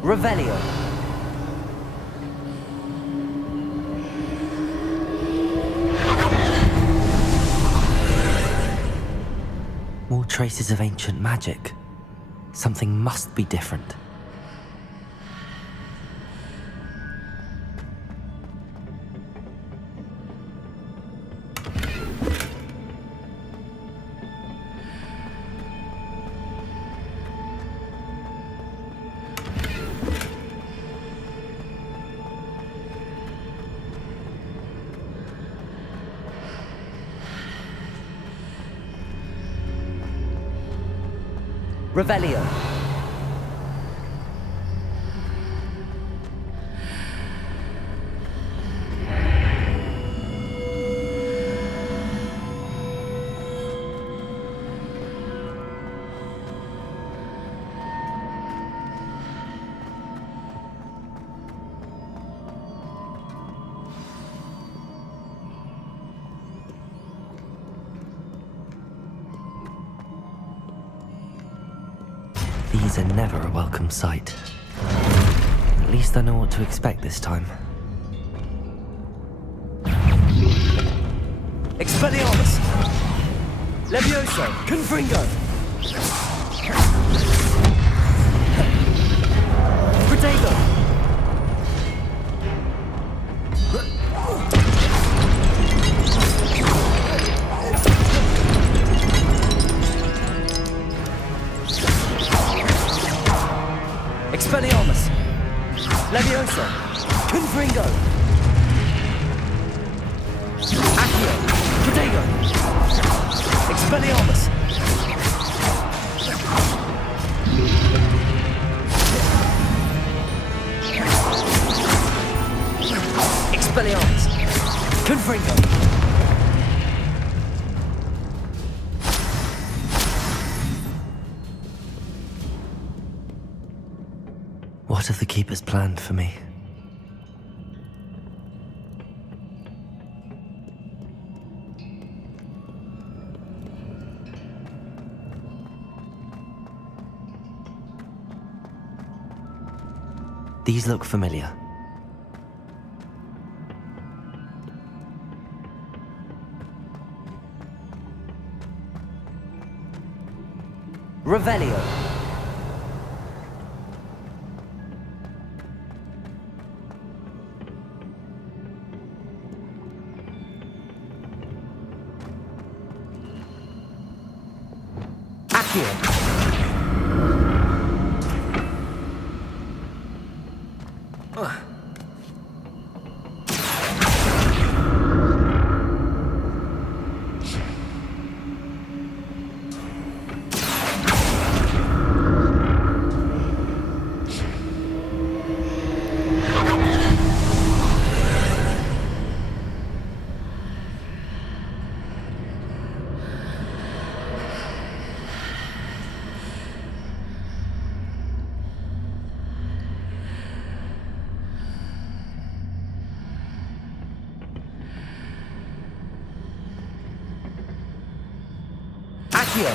Revelio. More traces of ancient magic. Something must be different. Revelio. Goblins are never a welcome sight. At least I know what to expect this time. Expelliarmus! Levioso! Confringo! Protego! Expelliarmus! Levioso! Confringo! Accio! Protego! Expelliarmus! Expelliarmus! Confringo! What have the Keepers planned for me? These look familiar. Revelio! Accio! Accio!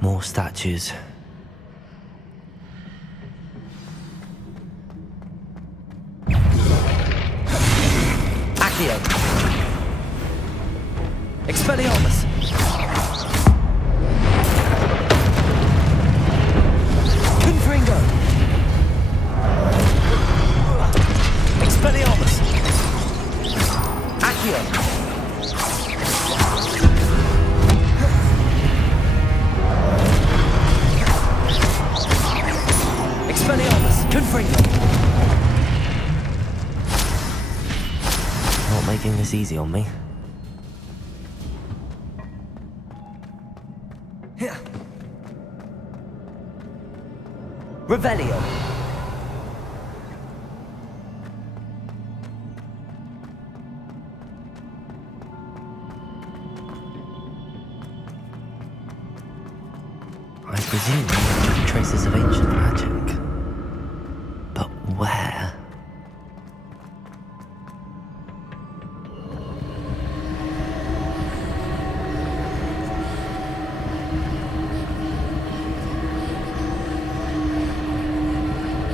More statues. Accio! Expelliarmus! Confringo! Expelliarmus! Accio! Expelliarmus! Confringo! Not making this easy on me. Revelio! I presume there are traces of ancient magic. But where?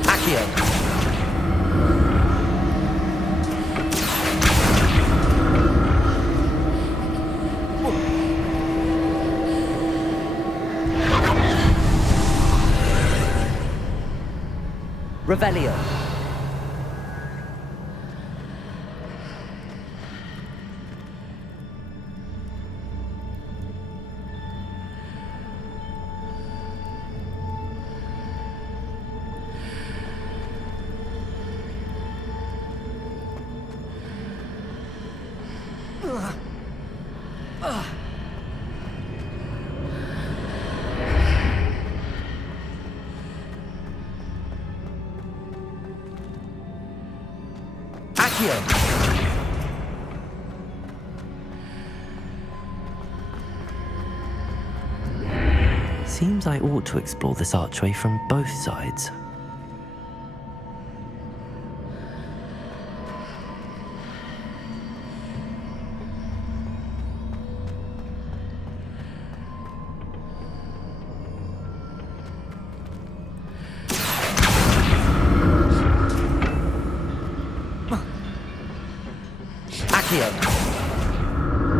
Accio! Revelio! Seems I ought to explore this archway from both sides.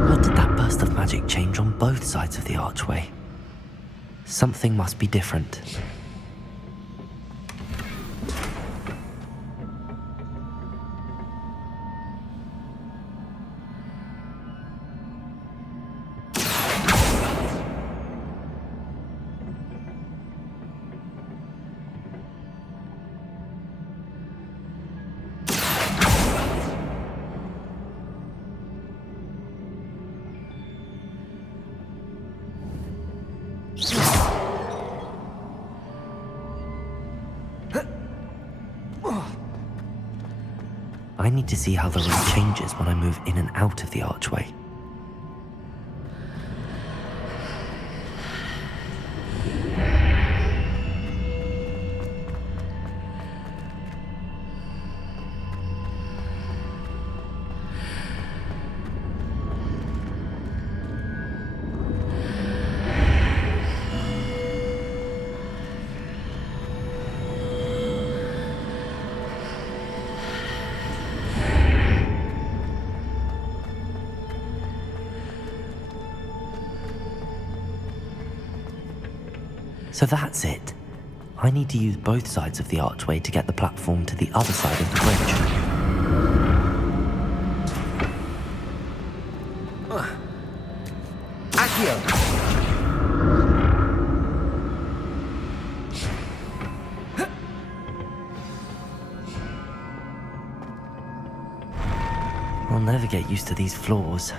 What did that burst of magic change on both sides of the archway? Something must be different. I need to see how the room changes when I move in and out of the archway. So that's it. I need to use both sides of the archway to get the platform to the other side of the bridge. I'll never get used to these floors.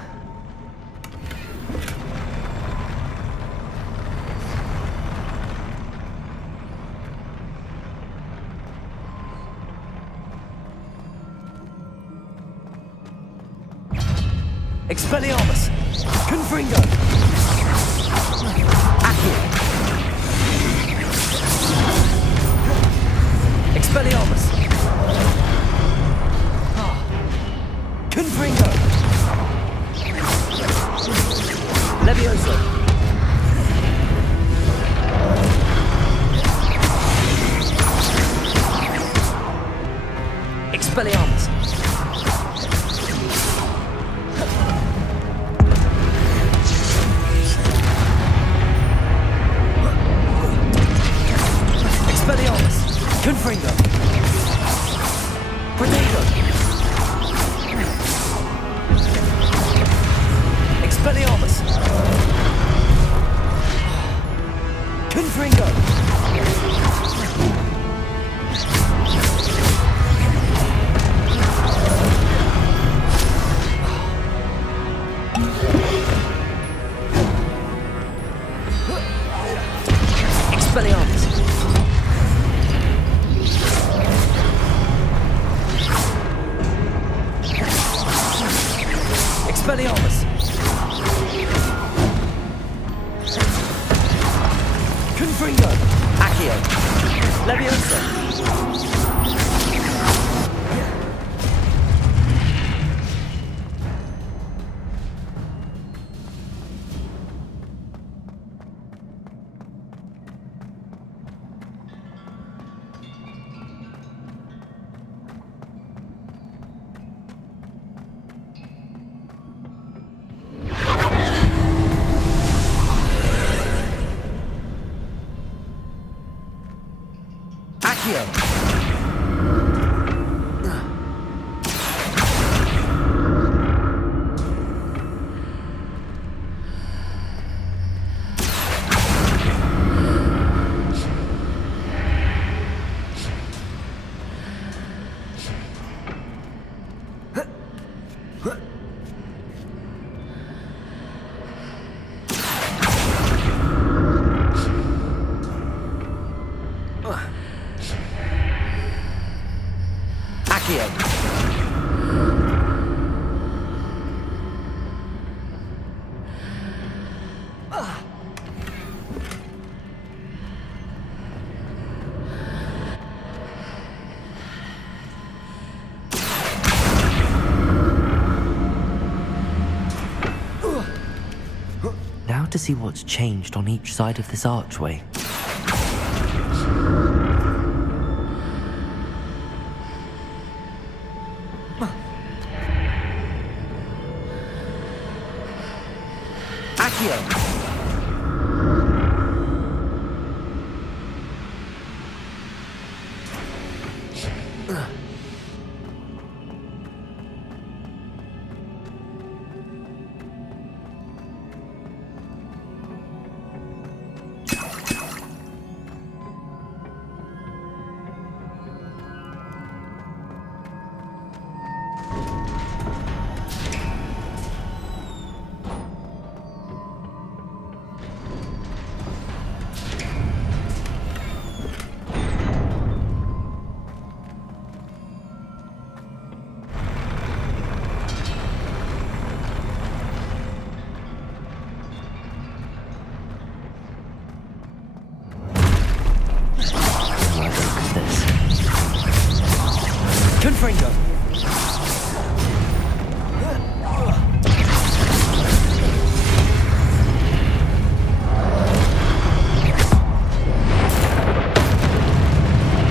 Expelliarmus! Confringo! Accio! Expelliarmus! Confringo! Levioso! Expelliarmus! Confringo! Grenado! Expelliarmus! Confringo! Expelliarmus! Expelliarmus! Confringo! Accio! Leviosa! to see what's changed on each side of this archway. Accio! Confringo!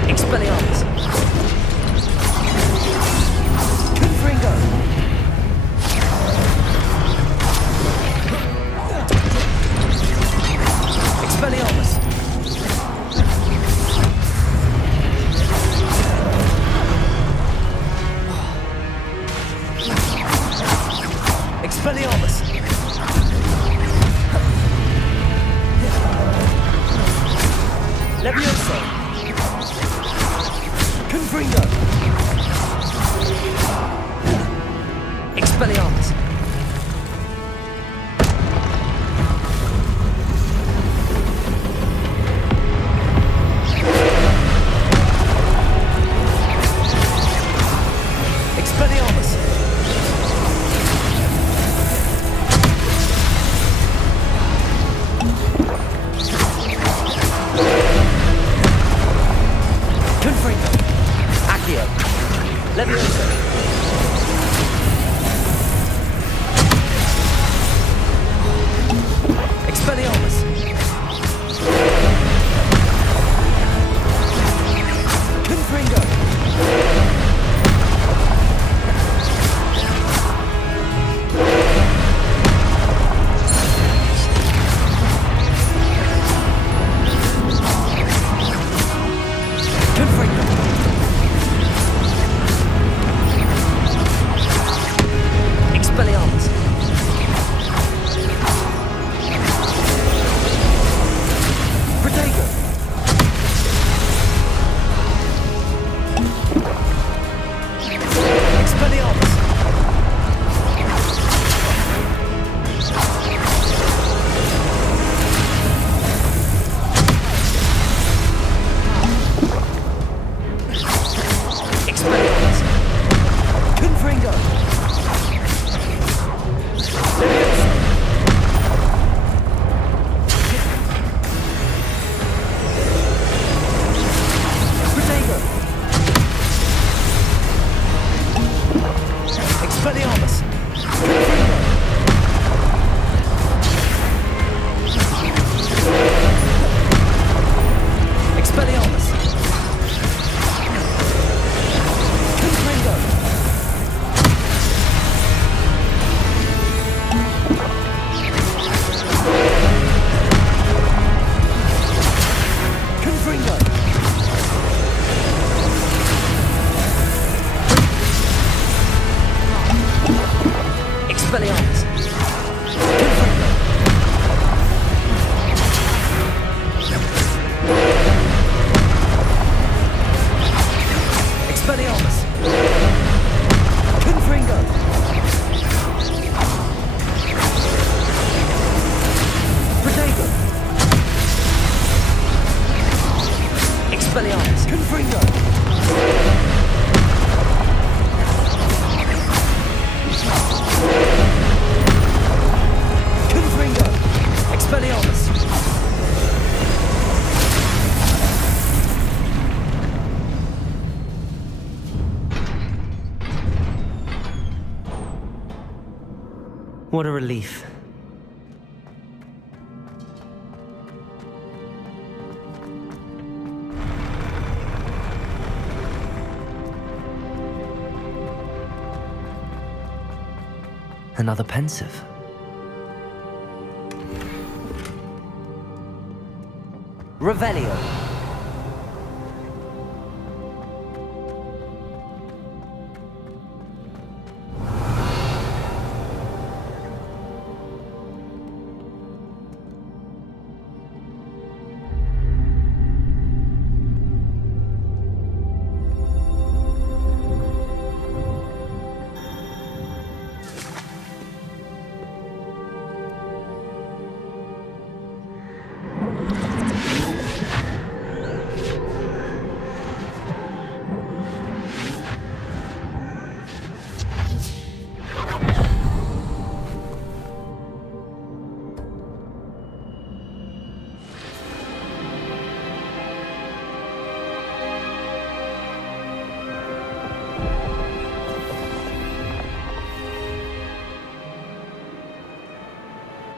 Expelliarmus! Confringo! Expelliarmus! Expelliarmus! Levioso! Confringo! Expelliarmus! Expelliarmus! Confringo! Accio! Levioso! Expelliarmus! Confringo! Confringo! Expelliarmus! Protego! Expelliarmus! Expelliarmus! Confringo! Levioso! Protego! Expelliarmus! Confringo! Expelliarmus! Confringo! Confringo! Expelliarmus! Confringo! Expelliarmus! Confringo! Protego! Expelliarmus! Confringo! Confringo! Expelliarmus! What a relief. Another pensive. Revelio.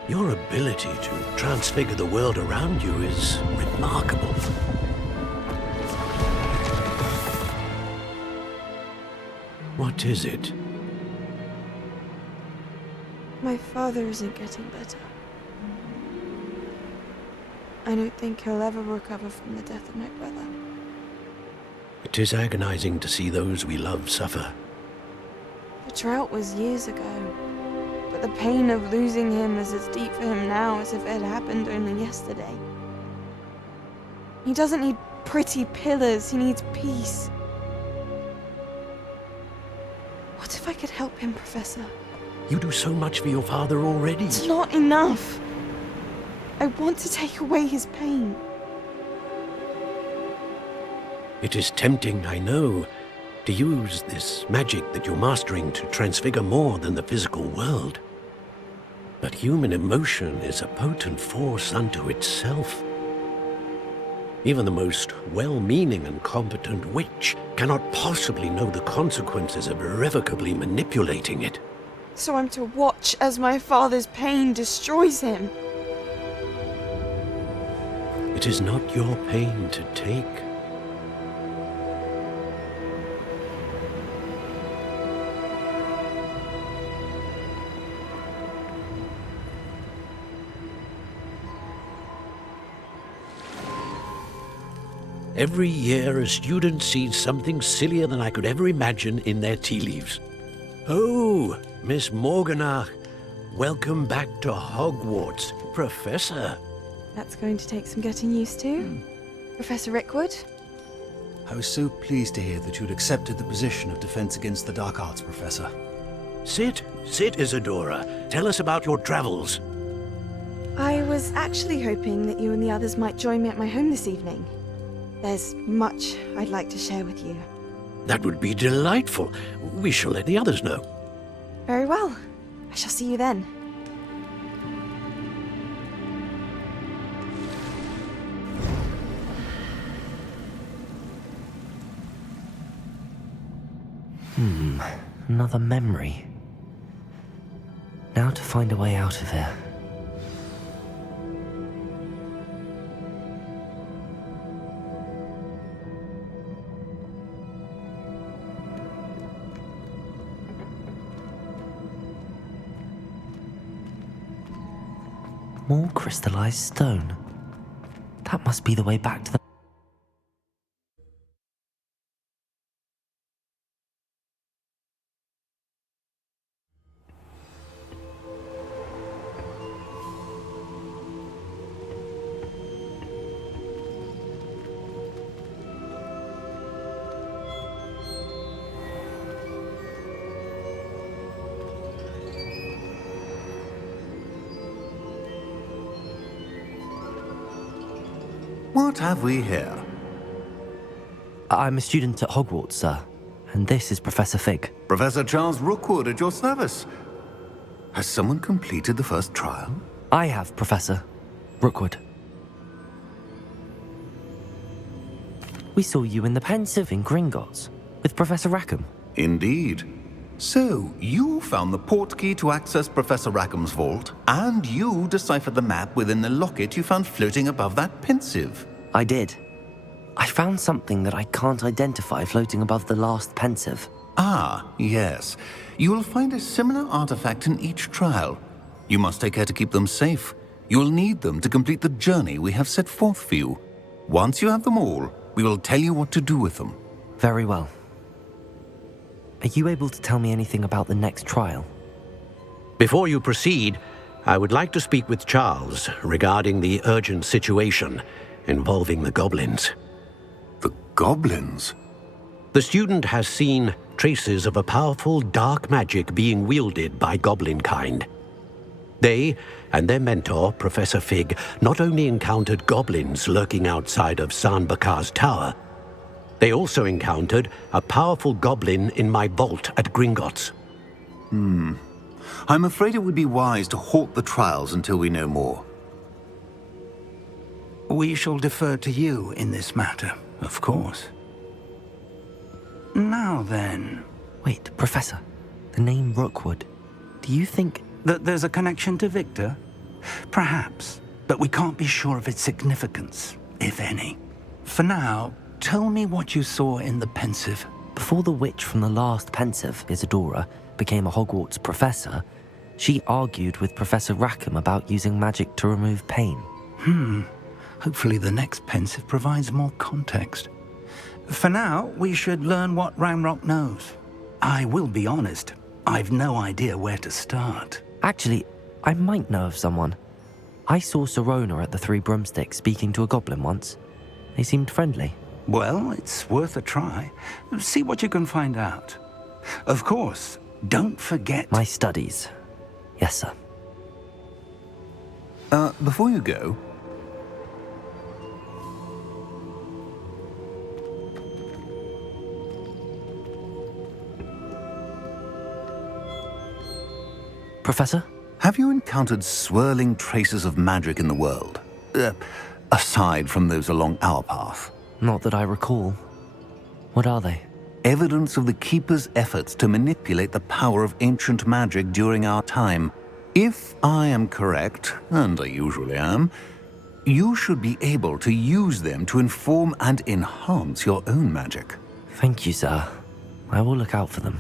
Your ability to transfigure the world around you is remarkable. What is it? My father isn't getting better. I don't think he'll ever recover from the death of my brother. It is agonizing to see those we love suffer. The drought was years ago, but the pain of losing him is as deep for him now as if it had happened only yesterday. He doesn't need pretty pillars, he needs peace. What if I could help him, Professor? You do so much for your father already. It's not enough. I want to take away his pain. It is tempting, I know, to use this magic that you're mastering to transfigure more than the physical world. But human emotion is a potent force unto itself. Even the most well-meaning and competent witch cannot possibly know the consequences of irrevocably manipulating it. So I'm to watch as my father's pain destroys him. It is not your pain to take. Every year, a student sees something sillier than I could ever imagine in their tea leaves. Oh, Miss Morganach, welcome back to Hogwarts, Professor. That's going to take some getting used to. Professor Rickwood? I was so pleased to hear that you'd accepted the position of Defense Against the Dark Arts, Professor. Sit, Isadora. Tell us about your travels. I was actually hoping that you and the others might join me at my home this evening. There's much I'd like to share with you. That would be delightful. We shall let the others know. Very well. I shall see you then. Another memory. Now to find a way out of here. More crystallized stone. That must be the way back to the... What have we here? I'm a student at Hogwarts, sir. And this is Professor Fig. Professor Charles Rookwood at your service. Has someone completed the first trial? I have, Professor Rookwood. We saw you in the Pensive in Gringotts with Professor Rackham. Indeed. So, you found the portkey to access Professor Rackham's vault, and you deciphered the map within the locket you found floating above that Pensive. I did. I found something that I can't identify floating above the last Pensive. Ah, yes. You will find a similar artifact in each trial. You must take care to keep them safe. You will need them to complete the journey we have set forth for you. Once you have them all, we will tell you what to do with them. Very well. Are you able to tell me anything about the next trial? Before you proceed, I would like to speak with Charles regarding the urgent situation involving the goblins. The goblins? The student has seen traces of a powerful dark magic being wielded by goblin kind. They and their mentor, Professor Fig, not only encountered goblins lurking outside of San Bakar's tower, they also encountered a powerful goblin in my vault at Gringotts. I'm afraid it would be wise to halt the trials until we know more. We shall defer to you in this matter, of course. Now then... Wait, Professor. The name Rookwood. Do you think... that there's a connection to Victor? Perhaps, but we can't be sure of its significance, if any. For now, tell me what you saw in the pensive. Before the witch from the last pensive, Isadora, became a Hogwarts professor, she argued with Professor Rackham about using magic to remove pain. Hopefully the next pensive provides more context. For now, we should learn what Ramrock knows. I will be honest, I've no idea where to start. Actually, I might know of someone. I saw Sirona at the Three Broomsticks speaking to a goblin once. They seemed friendly. Well, it's worth a try. See what you can find out. Of course, don't forget... My studies. Yes, sir. Before you go... Professor? Have you encountered swirling traces of magic in the world? Aside from those along our path? Not that I recall. What are they? Evidence of the Keeper's efforts to manipulate the power of ancient magic during our time. If I am correct, and I usually am, you should be able to use them to inform and enhance your own magic. Thank you, sir. I will look out for them.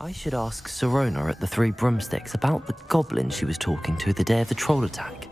I should ask Sirona at the Three Broomsticks about the goblin she was talking to the day of the troll attack.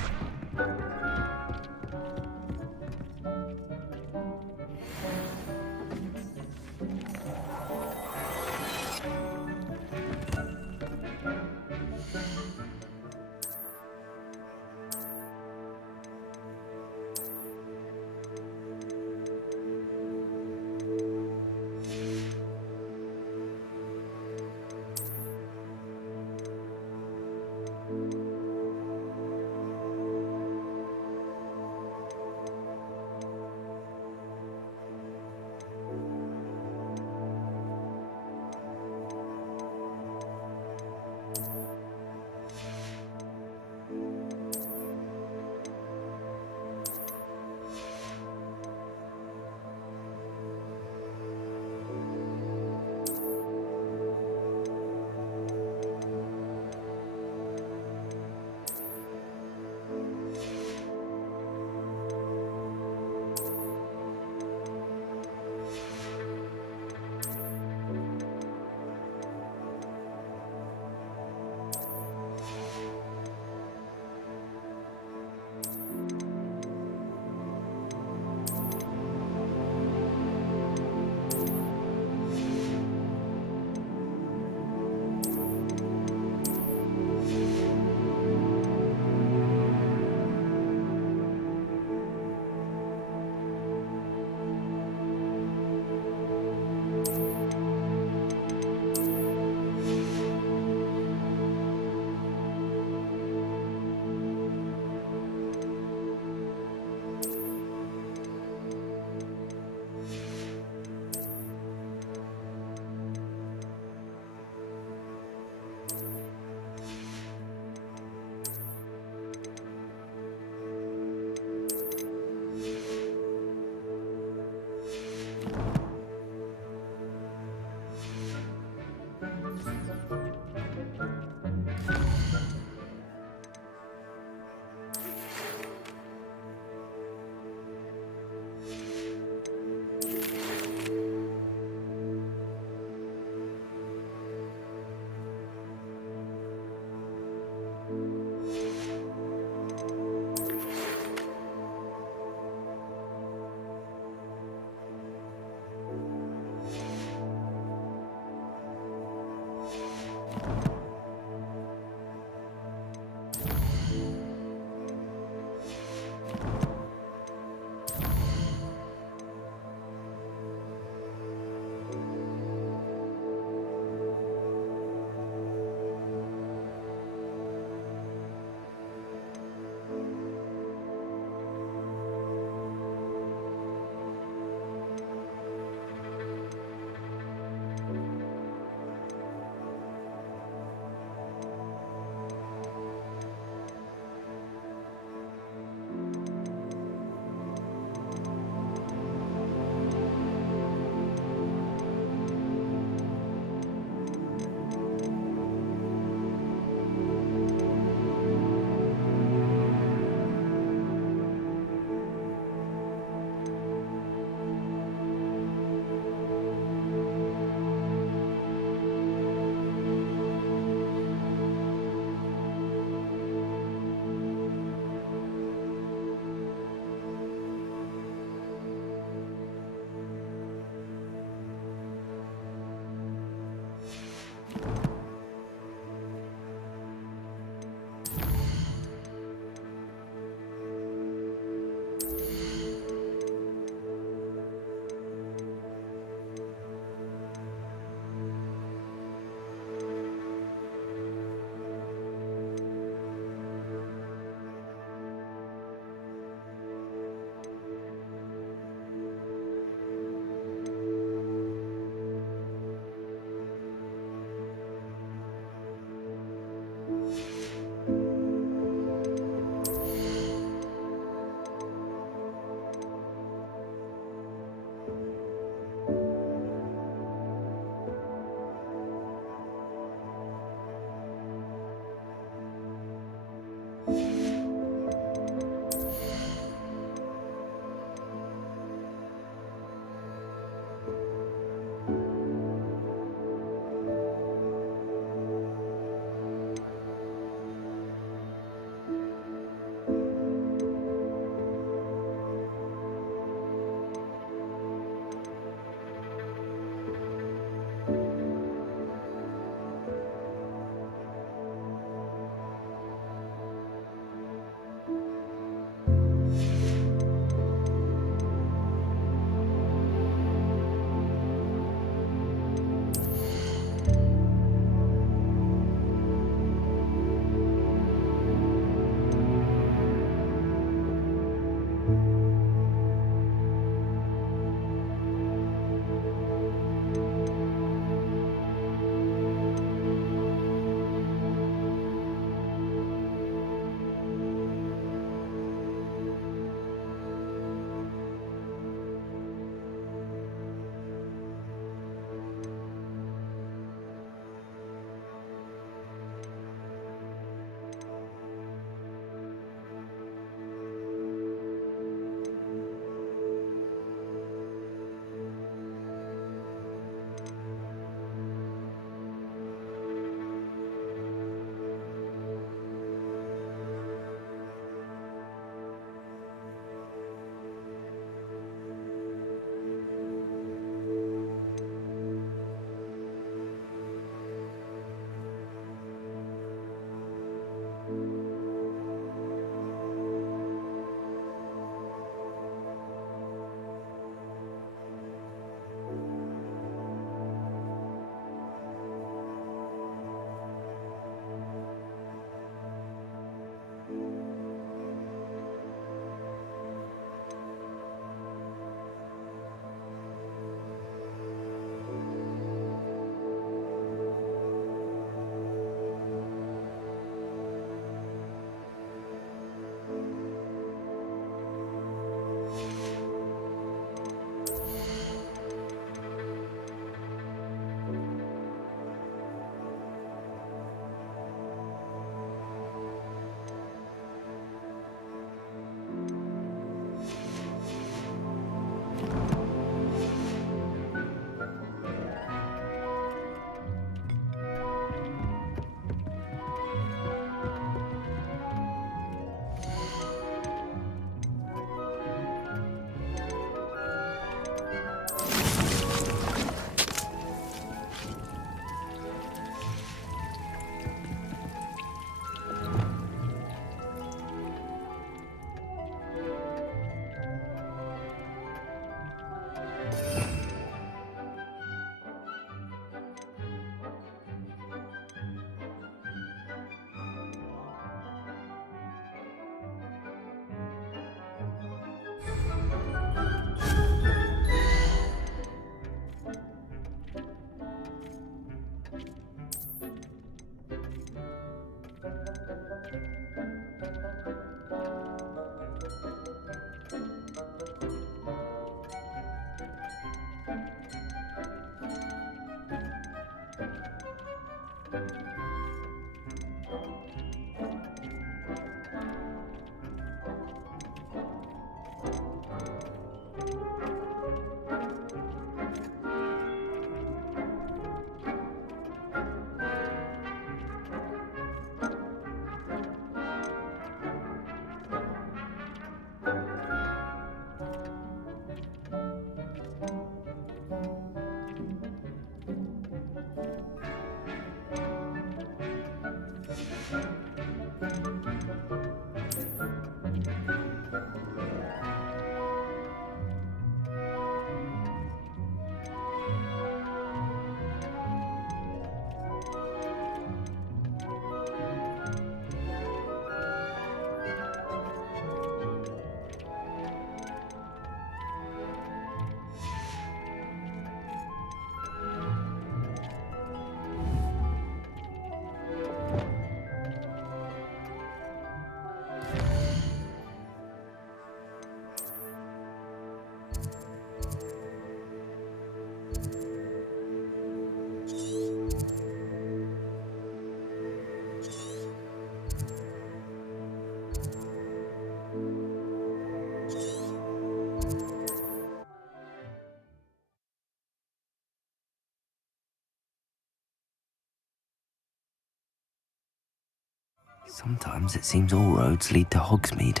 Sometimes it seems all roads lead to Hogsmeade.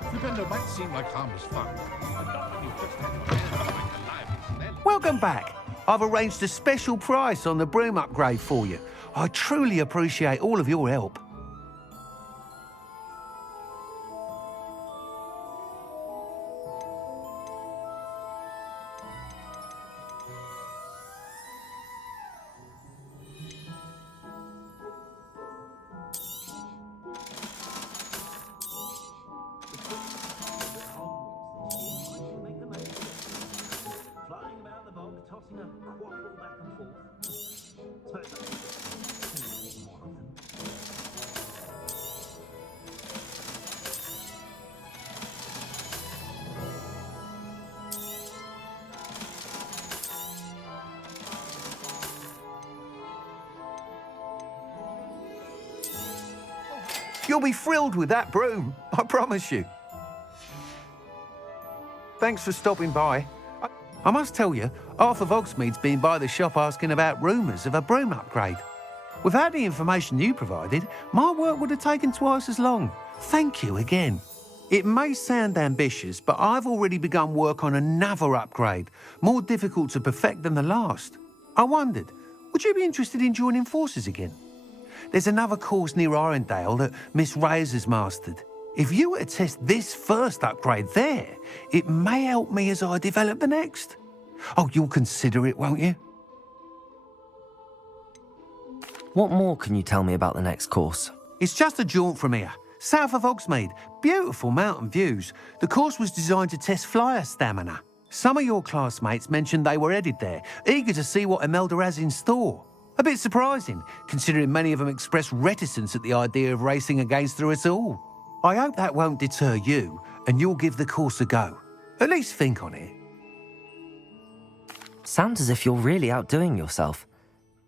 Flipendo might seem like harmless fun, but not when you just have to stand like a lively snell. Welcome back. I've arranged a special price on the broom upgrade for you. I truly appreciate all of your help. Flying about the bog, tossing a quaffle back and forth. You'll be thrilled with that broom, I promise you. Thanks for stopping by. I must tell you, half of Hogsmeade's been by the shop asking about rumours of a broom upgrade. Without the information you provided, my work would have taken twice as long. Thank you again. It may sound ambitious, but I've already begun work on another upgrade, more difficult to perfect than the last. I wondered, would you be interested in joining forces again? There's another course near Arendale that Miss Reyes has mastered. If you were to test this first upgrade there, it may help me as I develop the next. Oh, you'll consider it, won't you? What more can you tell me about the next course? It's just a jaunt from here, south of Hogsmeade. Beautiful mountain views. The course was designed to test flyer stamina. Some of your classmates mentioned they were headed there, eager to see what Imelda has in store. A bit surprising, considering many of them expressed reticence at the idea of racing against her at all. I hope that won't deter you, and you'll give the course a go. At least think on it. Sounds as if you're really outdoing yourself.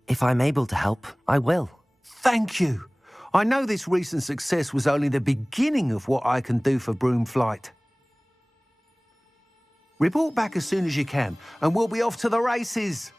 If I'm able to help, I will. Thank you. I know this recent success was only the beginning of what I can do for Broomflight. Report back as soon as you can, and we'll be off to the races.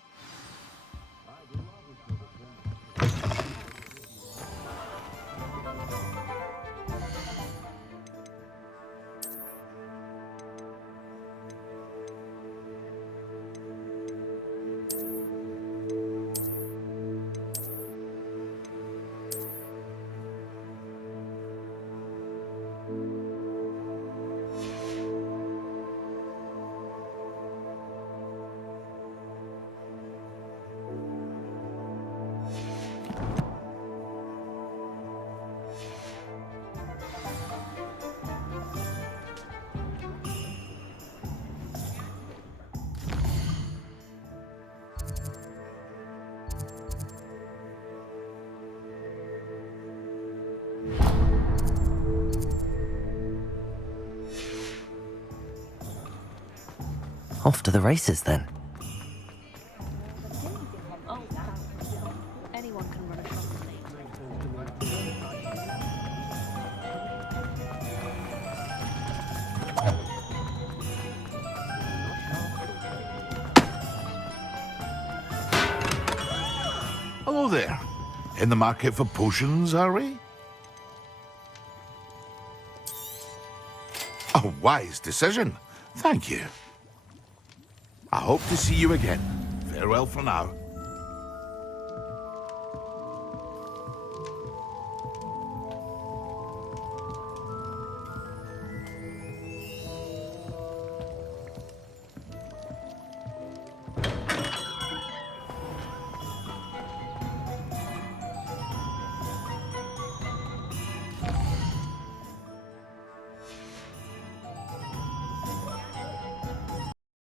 Off to the races then. Hello there. In the market for potions, are we? A wise decision. Thank you. I hope to see you again. Farewell for now.